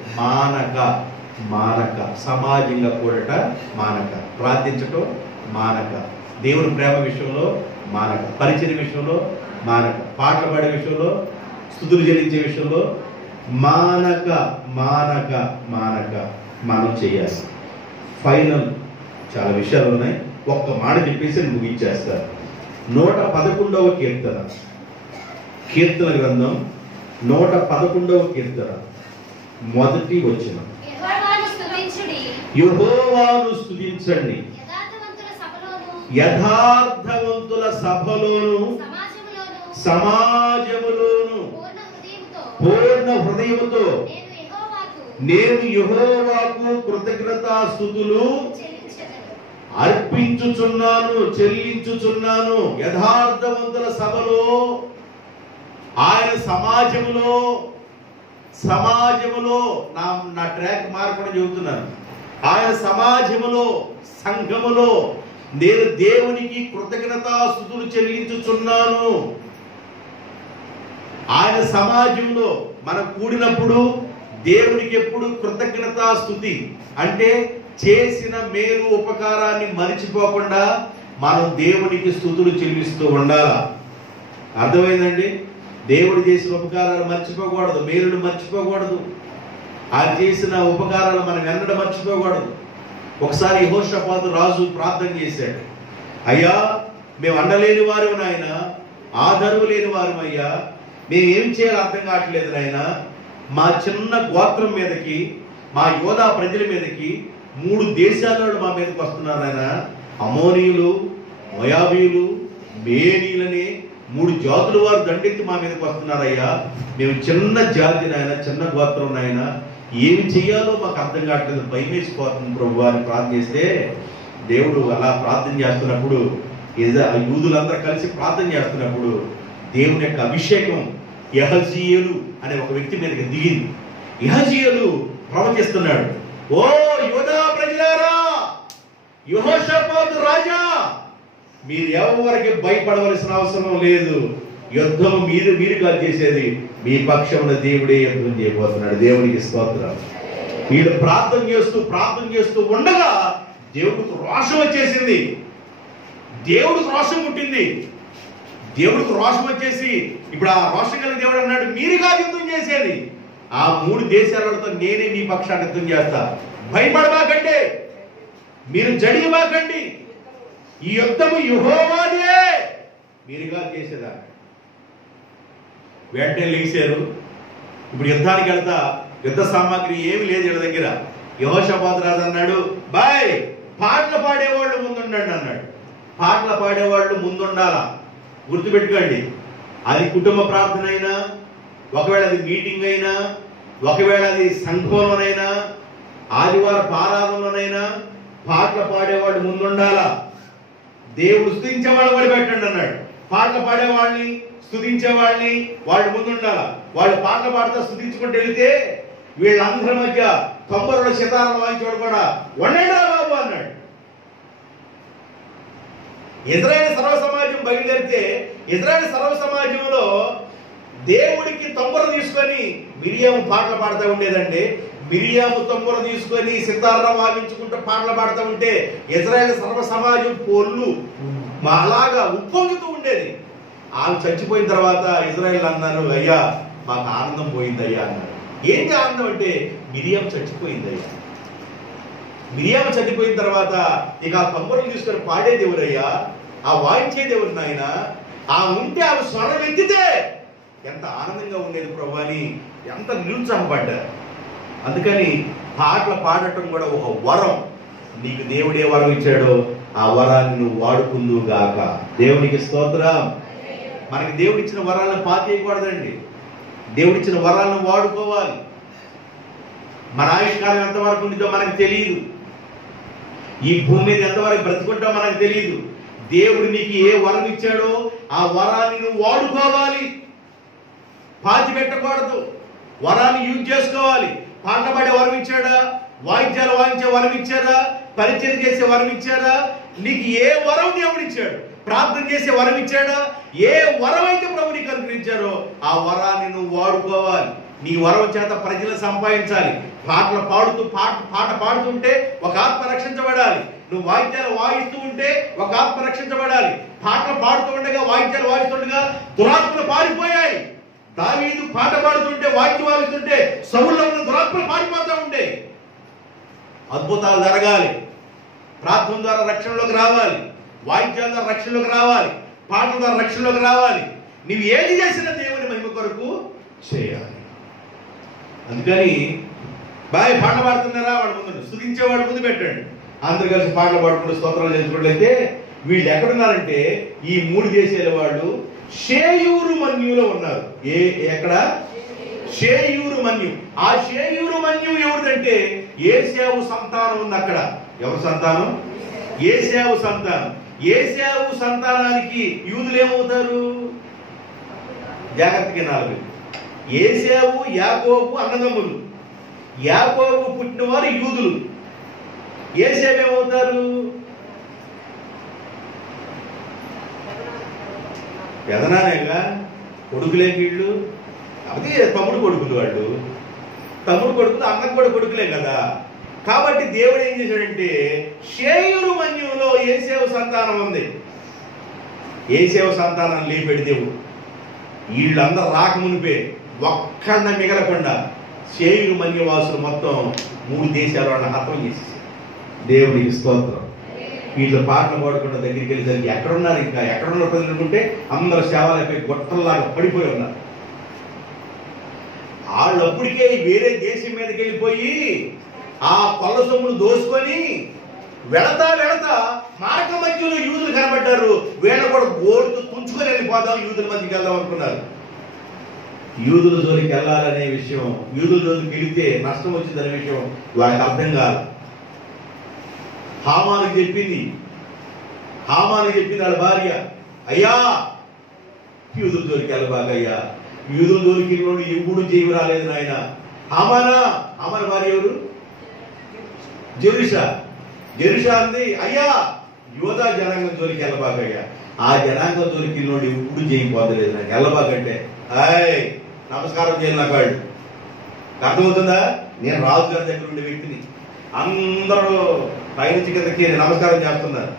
మానక సమాజంగా కూడట మానక, ప్రార్థించటం మానక, దేవుని ప్రేమ విషయంలో మానక, పరిచయ విషయంలో మానక, పాటలు పాడే విషయంలో, స్తుతులు చెల్లించే విషయంలో మానక మనం చేయాలి. ఫైనల్ చాలా విషయాలు ఉన్నాయి, ఒక్క మాట చెప్పేసి నేను ముగించేస్తాను. 111వ కీర్తన గ్రంథం 111వ కీర్తన మొదటి వచనం, యెహోవాను స్తుతించండి, యథార్థవంతుల సభలోను సమాజములోను పూర్ణ హృదయముతో నేను యెహోవాకు కృతజ్ఞతాస్తుతులు అర్పించుచున్నాను, చెల్లించుచున్నాను. యథార్థవంతుల సభలో, ఆయన సమాజములో నా ట్రాక్ మార్పుని చెబుతున్నాను. ఆయన సమాజములో, సంఘములో నేను దేవునికి కృతజ్ఞతాస్తుతులు చెల్లించుచున్నాను. ఆయన సమాజంలో మనం కూడినప్పుడు దేవునికి ఎప్పుడు కృతజ్ఞతాస్తుతి అంటే చేసిన మేలు ఉపకారాన్ని మరిచిపోకుండా మనం దేవునికి స్తుతులు చెల్లిస్తూ ఉండాలా. అర్థమైందండి? దేవుడు చేసిన ఉపకారాలు మర్చిపోకూడదు, మేలును మర్చిపోకూడదు, ఆయన చేసిన ఉపకారాలు మనం ఎన్నడూ మర్చిపోకూడదు. ఒకసారి యెహోషాపాతు రాజు ప్రార్థన చేశాడు, అయ్యా మేము అండలేని వారు నాయన, ఆదరువు లేని వారు అయ్యా, మేమేం చేయాలో అర్థం కావట్లేదు నాయన, మా చిన్న గోత్రం మీదకి, మా యోధా ప్రజల మీదకి 3 దేశాల మా మీదకి వస్తున్నారు ఆయన, అమోనీయులు, మోయాబీయులు, మేనీలని 3 జాతుల వారు దండెత్తి మా మీదకి వస్తున్నారయ్యా, మేము చిన్న జాతి నాయన, చిన్న గోత్రం నాయన, ఏమి చెయ్యాలో మాకు అర్థం కావట్లేదు, భయమేసిపోతుంది ప్రభు అని ప్రార్థన చేస్తే, దేవుడు అలా ప్రార్థన చేస్తున్నప్పుడు యూదులందరూ కలిసి ప్రార్థన చేస్తున్నప్పుడు దేవుని యొక్క అభిషేకం యెహజీయేలు అనే ఒక వ్యక్తి మీదకి దిగింది. యెహజీయేలు ప్రవచిస్తున్నాడు, ఓ యూదా ప్రజలారా, యెహోషాపాతు రాజా, మీరు ఎవరికి భయపడవలసిన అవసరం లేదు, యుద్ధం మీరుగా చేసేది, మీ పక్షంలో దేవుడే యుద్ధం చేయబోతున్నాడు. దేవునికి స్తోత్రం. వీళ్ళు ప్రార్థన చేస్తూ ఉండగా దేవుడికి రోషం వచ్చేసింది, దేవుడికి రోషం పుట్టింది. దేవుడికి రోషం వచ్చేసి ఇప్పుడు ఆ రోషం కలిగిన దేవుడు అన్నాడు, మీరుగా యుద్ధం చేసేది, ఆ 3 దేశాలతో నేనే మీ పక్షాన్ని యుద్ధం చేస్తా, భయపడబాకండి, మీరు జడియబాకండి, ఈ యుద్ధము యెహోవాదే, మీరుగా చేసేదా. వెంటనే లేచారు. ఇప్పుడు యుద్ధానికి వెళ్తా యుద్ధ సామాగ్రి ఏమి లేదు వీళ్ళ దగ్గర. యెహోషాపాతు రాజు అన్నాడు, బాయ్ పాటలు పాడేవాళ్ళు ముందుండండి అన్నాడు. పాటలు పాడేవాళ్ళు ముందుండాలా, గుర్తుపెట్టుకోండి. అది కుటుంబ ప్రార్థన అయినా, ఒకవేళ అది మీటింగ్ అయినా, ఒకవేళ అది సంఘంలోనైనా, ఆదివారం ఆరాధనలోనైనా పాటలు పాడేవాళ్ళు ముందుండాలా. దేవుడు స్తుతించేవాళ్ళు కూడా పెట్టండి అన్నాడు. పాటలు పాడేవాళ్ళని, స్తుతించేవాళ్ళని వాళ్ళు ముందుండాలా. వాళ్ళు పాటలు పాడుతూ స్తుతించుకుంటూ వెళితే వీళ్ళందరి మధ్య తంబరుల శతారాలు వాయించేవాడు కూడా వండేడా బాబు అన్నాడు. ఇజ్రాయేల్ సర్వ సమాజం బయలుదేరితే ఇజ్రాయేల్ సర్వ సమాజంలో దేవుడికి తంబుర తీసుకొని మిరియాము పాటలు పాడుతూ ఉండేదండి. మిరియాము తొమ్మర తీసుకొని సితారా వాయించుకుంటూ పాటలు పాడుతూ ఉంటే ఇజ్రాయేల్ సర్వ సమాజం పొర్లు అలాగా ఉప్పొంగుతూ ఉండేది. ఆమె చచ్చిపోయిన తర్వాత ఇజ్రాయేల్ అన్నారు, అయ్యా మాకు ఆనందం పోయిందయ్యా అన్నారు. ఏంటి ఆనందం అంటే మిరియాము చచ్చిపోయిందయ్యా. మిరియాము చనిపోయిన తర్వాత ఇక ఆ తొమ్మరలు తీసుకొని పాడేది ఎవరయ్యా, ఆ వాయించేది ఎవరు నాయన, ఆ ఉంటే ఆమె స్వరం ఎత్తితే ఎంత ఆనందంగా ఉండేది ప్రభు అని ఎంత నిరుత్సాహపడ్డారు. అందుకని పాటలు పాడటం కూడా ఒక వరం. నీకు దేవుడే వరం ఇచ్చాడో ఆ వరాన్ని నువ్వు వాడుకుందువు గాక. దేవునికి స్తోత్రం. మనకి దేవుడు ఇచ్చిన వరాలను పాతేయకూడదండి. దేవుడిచ్చిన వరాలను వాడుకోవాలి. మన ఆయుష్కాలం ఎంతవరకు ఉంటుందో మనకు తెలియదు. ఈ భూమి మీద ఎంతవరకు బ్రతుకుంటామో మనకు తెలియదు. దేవుడు నీకు ఏ వరం ఇచ్చాడో ఆ వరాన్ని నువ్వు వాడుకోవాలి, పాతి పెట్టకూడదు. వరాన్ని యూజ్ చేసుకోవాలి. పాట పాడే వరం ఇచ్చాడా, వాయిద్యాలు వాయించే వరం ఇచ్చారా, పరిచయం చేసే వరం ఇచ్చారా, నీకు ఏ వరం దేవుడు ఇచ్చాడు, ప్రార్థన చేసే వరం ఇచ్చాడా, ఏ వరం అయితే ప్రభు నీకు అనుగ్రహించారో ఆ వరాన్ని నువ్వు వాడుకోవాలి. నీ వరం చేత ప్రజలు సంపాదించాలి. పాటలు పాడుతూ పాట పాడుతుంటే ఒక ఆత్మ రక్షించబడాలి. నువ్వు వాయిద్యాలు వాయిస్తూ ఉంటే ఒక ఆత్మ రక్షించబడాలి. పాటలు పాడుతూ ఉండగా వాయిద్యాలు వాయిస్తుండగా దురాత్మలు పారిపోయాయి. దావీదు పాట పాడుతుంటే వాయిద్యం వాయిస్తుంటే సౌలులో ఉన్న దురాత్మలు పారిపోతూ ఉంటే అద్భుతాలు జరగాలి. ప్రార్థన ద్వారా రక్షణలోకి రావాలి, వాయిద్యాల ద్వారా రక్షణలోకి రావాలి, పాటల ద్వారా రక్షణలోకి రావాలి. నువ్వు ఏది చేసినా దేవుని మహిమ కొరకు చేయాలి. అందుకని బాయ్ పాట పాడుతున్నారా, వాడు ముందు స్తుతించేవాడు ముందు పెట్టండి. అందరు కలిసి పాటలు పాడుకుంటూ స్తోత్రాలు చేసుకున్నట్లయితే వీళ్ళు ఎక్కడున్నారంటే ఈ 3 దేశాల వాళ్ళు షేయూరు మన్యులో ఉన్నారు. ఎక్కడ? షేయూరు మన్యు. ఆ షేయూరు మన్యు ఎవరిదంటే ఏశావు సంతానం ఉంది అక్కడ. ఎవరి సంతానం? ఏశావు సంతానం. ఏశావు సంతానానికి యూదులు ఏమవుతారు? జాగ్రత్తగా నాలుగు. ఏశావు యాకోబు అన్నదమ్ములు. యాకోబు పుట్టిన వారు యూదులు. ఏశావు ఏమవుతారు? పెదనానేగా, కొడుకులే వీళ్ళు. అదే తమ్ముడు కొడుకులు వాళ్ళు. తమ్ముడు కొడుకులు అన్నకు కూడా కొడుకులే కదా. కాబట్టి దేవుడు ఏం చేశాడంటే షేయూరు మన్యులో ఏశావు సంతానం ఉంది. ఏశావు సంతానం లేపాడు దేవుడు. వీళ్ళందరూ రాకమునిపే ఒక్కన్న మిగలకుండా షేయూరు మన్యవాసులు మొత్తం 3 దేశాల వాళ్ళని హతం చేసేసారు. దేవుడికి స్తోత్రం. వీళ్ళు పాటలు పాడకుండా దగ్గరికి వెళ్ళేసరికి ఎక్కడున్నారు, ఇంకా ఎక్కడున్న ప్రజలు అనుకుంటే అందరూ శవాలైపోయి గొట్టల్లాగా పడిపోయి ఉన్నారు. వాళ్ళు అప్పటికే వేరే దేశం మీదకి వెళ్ళిపోయి ఆ కొల్ల సొమ్మును దోసుకొని వెళతా మార్గ మధ్యలో యూదులు కనబడ్డారు. వీళ్ళ కూడా గోడుతూ తుంచుకొని వెళ్ళిపోదాం, యూదుల మధ్యకి వెళ్దాం అనుకున్నారు. యూదుల జోలికి వెళ్ళాలనే విషయం, యూదుల జోలికి వెళితే నష్టం వచ్చిందనే విషయం వాళ్ళకి అర్థం కాదు. హామానికి చెప్పింది వాళ్ళ భార్య, అయ్యా యూదుల జోలికి వెళ్ళబాకయ్యా, యూదుల జోలికి ఎప్పుడు జీవి రాలేదు నాయన. హామాన భార్య ఎవరు? జెరుషా అంది, అయ్యా యోధా జనాంగం జోలికి వెళ్ళబాకయ్యా, ఆ జనాంగం జోలికి ఎప్పుడు జయం పొందలేదు నాకు, వెళ్ళబాకంటే నమస్కారం చేయాలి నాకు. వాళ్ళు అర్థమవుతుందా? నేను రాజుగారి దగ్గర ఉండే వ్యక్తిని. అందరూ పైనుంచి కిందకి నమస్కారం చేస్తున్నారు.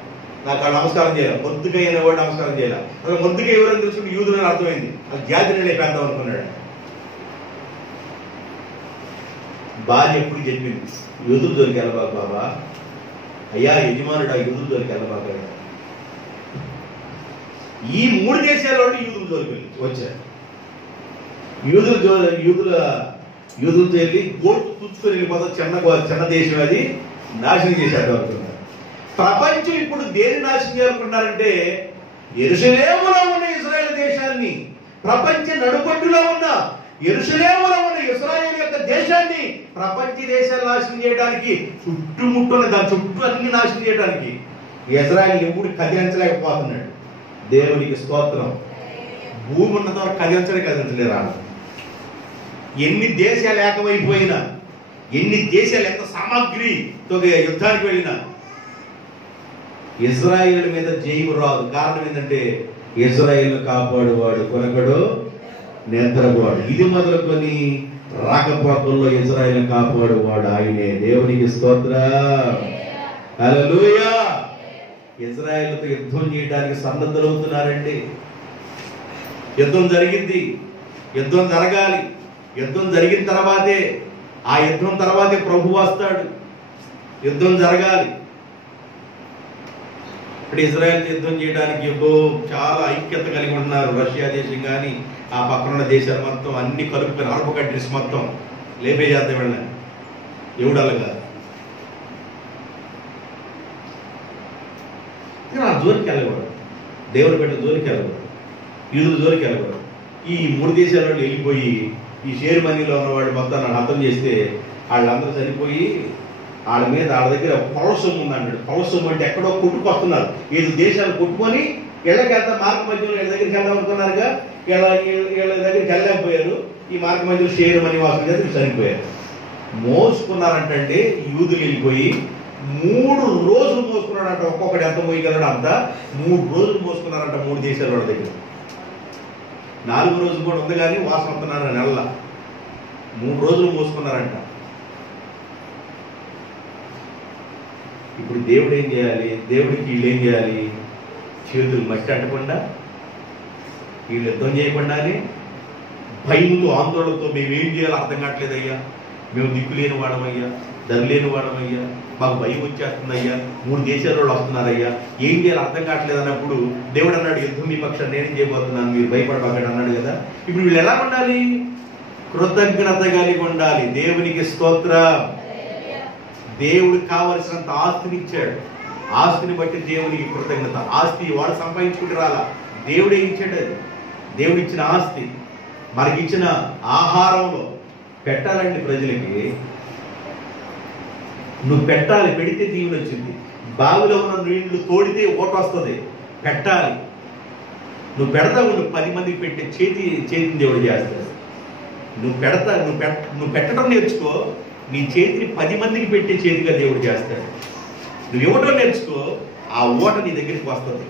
నాకు ఆ నమస్కారం చేయాలి. మొద్దుకైన వాడు నమస్కారం చేయాలి. అసలు మొద్దుగా ఎవరైనా తెలుసుకుంటే యూదులని అర్థమైంది. అది జాతిని లేపేద్దాం అనుకున్నాడు. భార్య ఎప్పుడు చెప్పింది, యూదుల జోలికి వెళ్ళబాక బాబా, అయ్యా యజమానుడు ఆ యూదుల జోలికి వెళ్ళబాక. ఈ 3 దేశాల వాళ్ళు యూదుల జోలికి వచ్చారు. యూదులతో వెళ్ళి గోటు తుచ్చుకొని వెళ్ళిపోతాం. చిన్న దేశం, అది నాశనం చేశారు అనుకున్నారు. ప్రపంచం ఇప్పుడు దేని నాశనం చేయాలనుకున్నారంటే యెరూషలేములో ఉన్న ఇశ్రాయేలు దేశాన్ని, ప్రపంచ నడుబొడ్డులో ఉన్న యెరూషలేములో ఉన్న ఇశ్రాయేలు యొక్క దేశాన్ని ప్రపంచ దేశాలు నాశనం చేయడానికి చుట్టుముట్టున్న దాని చుట్టూ అన్ని నాశనం చేయడానికి ఇశ్రాయేలు ఎప్పుడు కదిలించలేకపోతున్నాడు. దేవునికి స్తోత్రం. భూమి ఉన్న ద్వారా కదిలించలేరా? ఎన్ని దేశాలు ఏకమైపోయినా, ఎన్ని దేశాలు ఎంత సామాగ్రితో యుద్ధానికి వెళ్ళినా ఇజ్రాయేల్ మీద జయము రాదు. కారణం ఏంటంటే ఇజ్రాయేల్ కాపాడువాడు కొనకడు నిద్రపోవాడు. ఇది మొదలుకొని రాకపోకల్లో ఇజ్రాయేల్ కాపాడు వాడు ఆయనే. దేవునికి స్తోత్రం. హల్లెలూయా. ఇజ్రాయేలుతో యుద్ధం చేయడానికి సన్నద్ధులవుతున్నారండి. యుద్ధం జరిగింది, యుద్ధం జరగాలి. యుద్ధం జరిగిన తర్వాతే, ఆ యుద్ధం తర్వాతే ప్రభు వస్తాడు. యుద్ధం జరగాలి. ఇప్పుడు ఇజ్రాయెల్ యుద్ధం చేయడానికి చాలా ఐక్యత కలిగి ఉన్నారు. రష్యా దేశం కానీ ఆ పక్కనున్న దేశాలు మొత్తం అన్ని కలుపుకొని అరబ్ కంట్రీస్ మొత్తం లేపే చేద్దాం వెళ్ళాను. ఎవడలుగా ఆ జోలికి వెళ్ళకూడదు. దేవుని పెట్టిన జోలికి వెళ్ళకూడదు. యూదుల జోలికి వెళ్ళకూడదు. ఈ 3 దేశాల వాళ్ళు వెళ్ళిపోయి ఈ షేర్ మనీలో ఉన్నవాడు మొత్తం నన్ను అర్థం చేస్తే వాళ్ళందరూ చనిపోయి వాళ్ళ మీద వాళ్ళ దగ్గర పౌరసొమ్ము ఉందంటాడు. పౌరసొమ్ము అంటే ఎక్కడో కొట్టుకొస్తున్నారు. 7 దేశాలు కొట్టుకొని ఇళ్ళకి వెళ్తా మార్గ మధ్యలో వీళ్ళ దగ్గరికి వెళ్దాం అనుకున్నారుగా. వీళ్ళ దగ్గరికి వెళ్ళలేకపోయారు. ఈ మార్గ మధ్యలో షేర్ మనీ వాసులు చేసి చనిపోయారు. మోసుకున్నారంటే యూదులు వెళ్ళిపోయి 3 రోజులు మోసుకున్నాడంట. ఒక్కొక్కటి ఎంత మోయగలడు అంత 3 రోజులు మోసుకున్నారంట 3 దేశాల వాళ్ళ దగ్గర. 4వ రోజు కూడా ఉంది కానీ వాసన వస్తున్నారు నెల 3 రోజులు మోసుకున్నారంట. ఇప్పుడు దేవుడు ఏం చేయాలి? దేవుడికి వీళ్ళు ఏం చేయాలి? చేతులు మట్టి అంటకుండా, వీళ్ళు యుద్ధం చేయకుండానే భయంతో ఆందోళనతో మేమేం చేయాలో అర్థం కావట్లేదయ్యా, మేము దిక్కు లేని వాడమయ్యా, ధర లేని వాడమయ్యా, మాకు భయం వచ్చేస్తుందయ్యా, 3 దేశాల వాళ్ళు వస్తున్నారయ్యా, ఏం చేయాలో అర్థం కావట్లేదు అన్నప్పుడు దేవుడు అన్నాడు, యుద్ధం మీ పక్షాన్ని నేనేం చేయబోతున్నాను, మీరు భయపడబాకండి అన్నాడు కదా. ఇప్పుడు వీళ్ళు ఎలా ఉండాలి? కృతజ్ఞత కలిగి ఉండాలి. దేవునికి స్తోత్రం. దేవుడికి కావలసినంత ఆస్తిని ఇచ్చాడు. ఆస్తిని బట్టి దేవునికి కృతజ్ఞత. ఆస్తి వాడు సంపాదించుకుంటూ రాలా, దేవుడే ఇచ్చాడు. అది దేవుడు ఇచ్చిన ఆస్తి. మనకిచ్చిన ఆహారంలో పెట్టాలండి ప్రజలకి. నువ్వు పెట్టాలి, పెడితే దీవెన వచ్చింది. బావిలో ఉన్న నీళ్లు తోడితే ఓట వస్తుంది. పెట్టాలి. నువ్వు పెడతావు, నువ్వు 10 మందికి పెట్టే చేతిని దేవుడు చేస్తాడు. నువ్వు పెట్టడం నేర్చుకో, నీ చేతిని 10 మందికి పెట్టే చేతిగా దేవుడు చేస్తాడు. నువ్వు ఇవ్వటం నేర్చుకో, ఆ ఓట నీ దగ్గరికి వస్తుంది.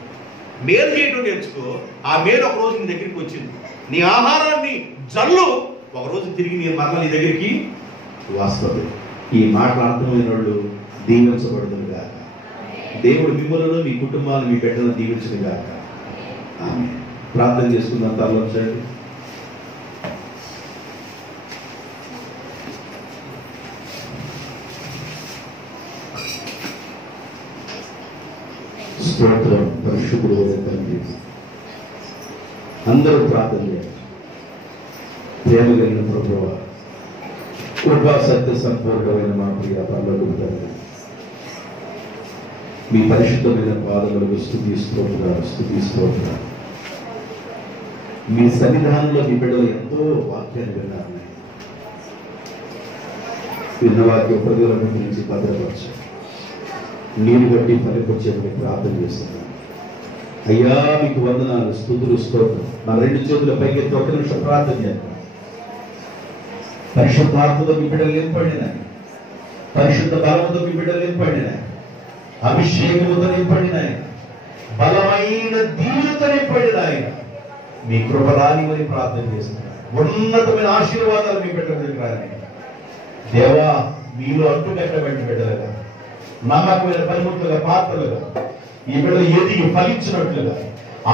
మేలు చేయడం నేర్చుకో, ఆ మేలు ఒక రోజు నీ దగ్గరికి వచ్చింది. నీ ఆహారాన్ని జల్లు, ఒకరోజు తిరిగి నీ మరల నీ దగ్గరికి వస్తుంది. ఈ మాటలు అర్థమైన వాళ్ళు దీవించబడుతుంది కాక. దేవుడు మిమ్మల్ని, మీ కుటుంబాలను, మీ బిడ్డలను దీవించదు కాక. ఆమె ప్రార్థన చేసుకుందాం. తరలించండి. స్తోత్రం. పరిశుద్ధుడు తండ్రి, అందరూ ప్రార్థన చేయండి. ప్రేమ కలిగిన ప్రభువా, కృపా సత్య సంపూర్ణమైన మా ప్రియ పరలోకపు తండ్రి, మీ పరిశుద్ధమైన పాదములకు స్తుతి స్తోత్రాలు. మీ సన్నిధానంలో మీ బిడ్డలు ఎంతో వాక్యాన్ని విన్నారు. విన్న వాక్య ప్రజల నుంచి భద్రపరచు, నీరు బట్టి ఫలిపొచ్చేమని ప్రార్థన చేస్తున్నాను. అయ్యా మీకు వందనాలు, స్తుతులు, స్తోత్రం. నా 2 చేతుల పైకి 1 నిమిషం ప్రార్థన చేద్దాం. పరిశుద్ధాత్మతో మీ బిడ్డలు నింపడినాయి, పరిశుద్ధ బలముతో మీ బిడ్డలు నింపడినాయి, అభిషేకముతో నింపడినాయి, బలమైన దీనులతో నింపడినాయి. మీ కృప రానివని ప్రార్థన చేస్తున్నాను. ఉన్నతమైన ఆశీర్వాదాలు మీ బిడ్డలకు రాని దేవా, మీలో అంటుకట్టబడిన బిడ్డలుగా, నమ్మకమైన పనిముట్లుగా, పాత్రలుగా ఈ బిడ్డలు ఎదిగి ఫలించినట్లుగా,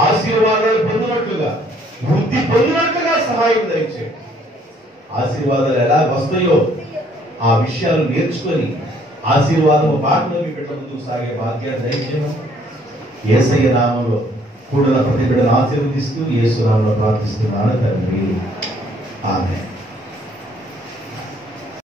ఆశీర్వాదాలు పొందినట్లుగా, వృద్ధి పొందినట్లుగా సహాయం దయచేయండి. ఆశీర్వాదాలు ఎలా వస్తాయో ఆ విషయాలు నేర్చుకొని ఆశీర్వాదం బాటలో మీ బిడ్డ ముందుకు సాగే భాగ్యాన్ని దయచేయడం. యేసయ్య నామంలో కూడిన ప్రతి బిడ్డను ఆశీర్వదిస్తూ యేసు నామంలో ప్రార్థిస్తున్నాను తండ్రి. ఆమేన్.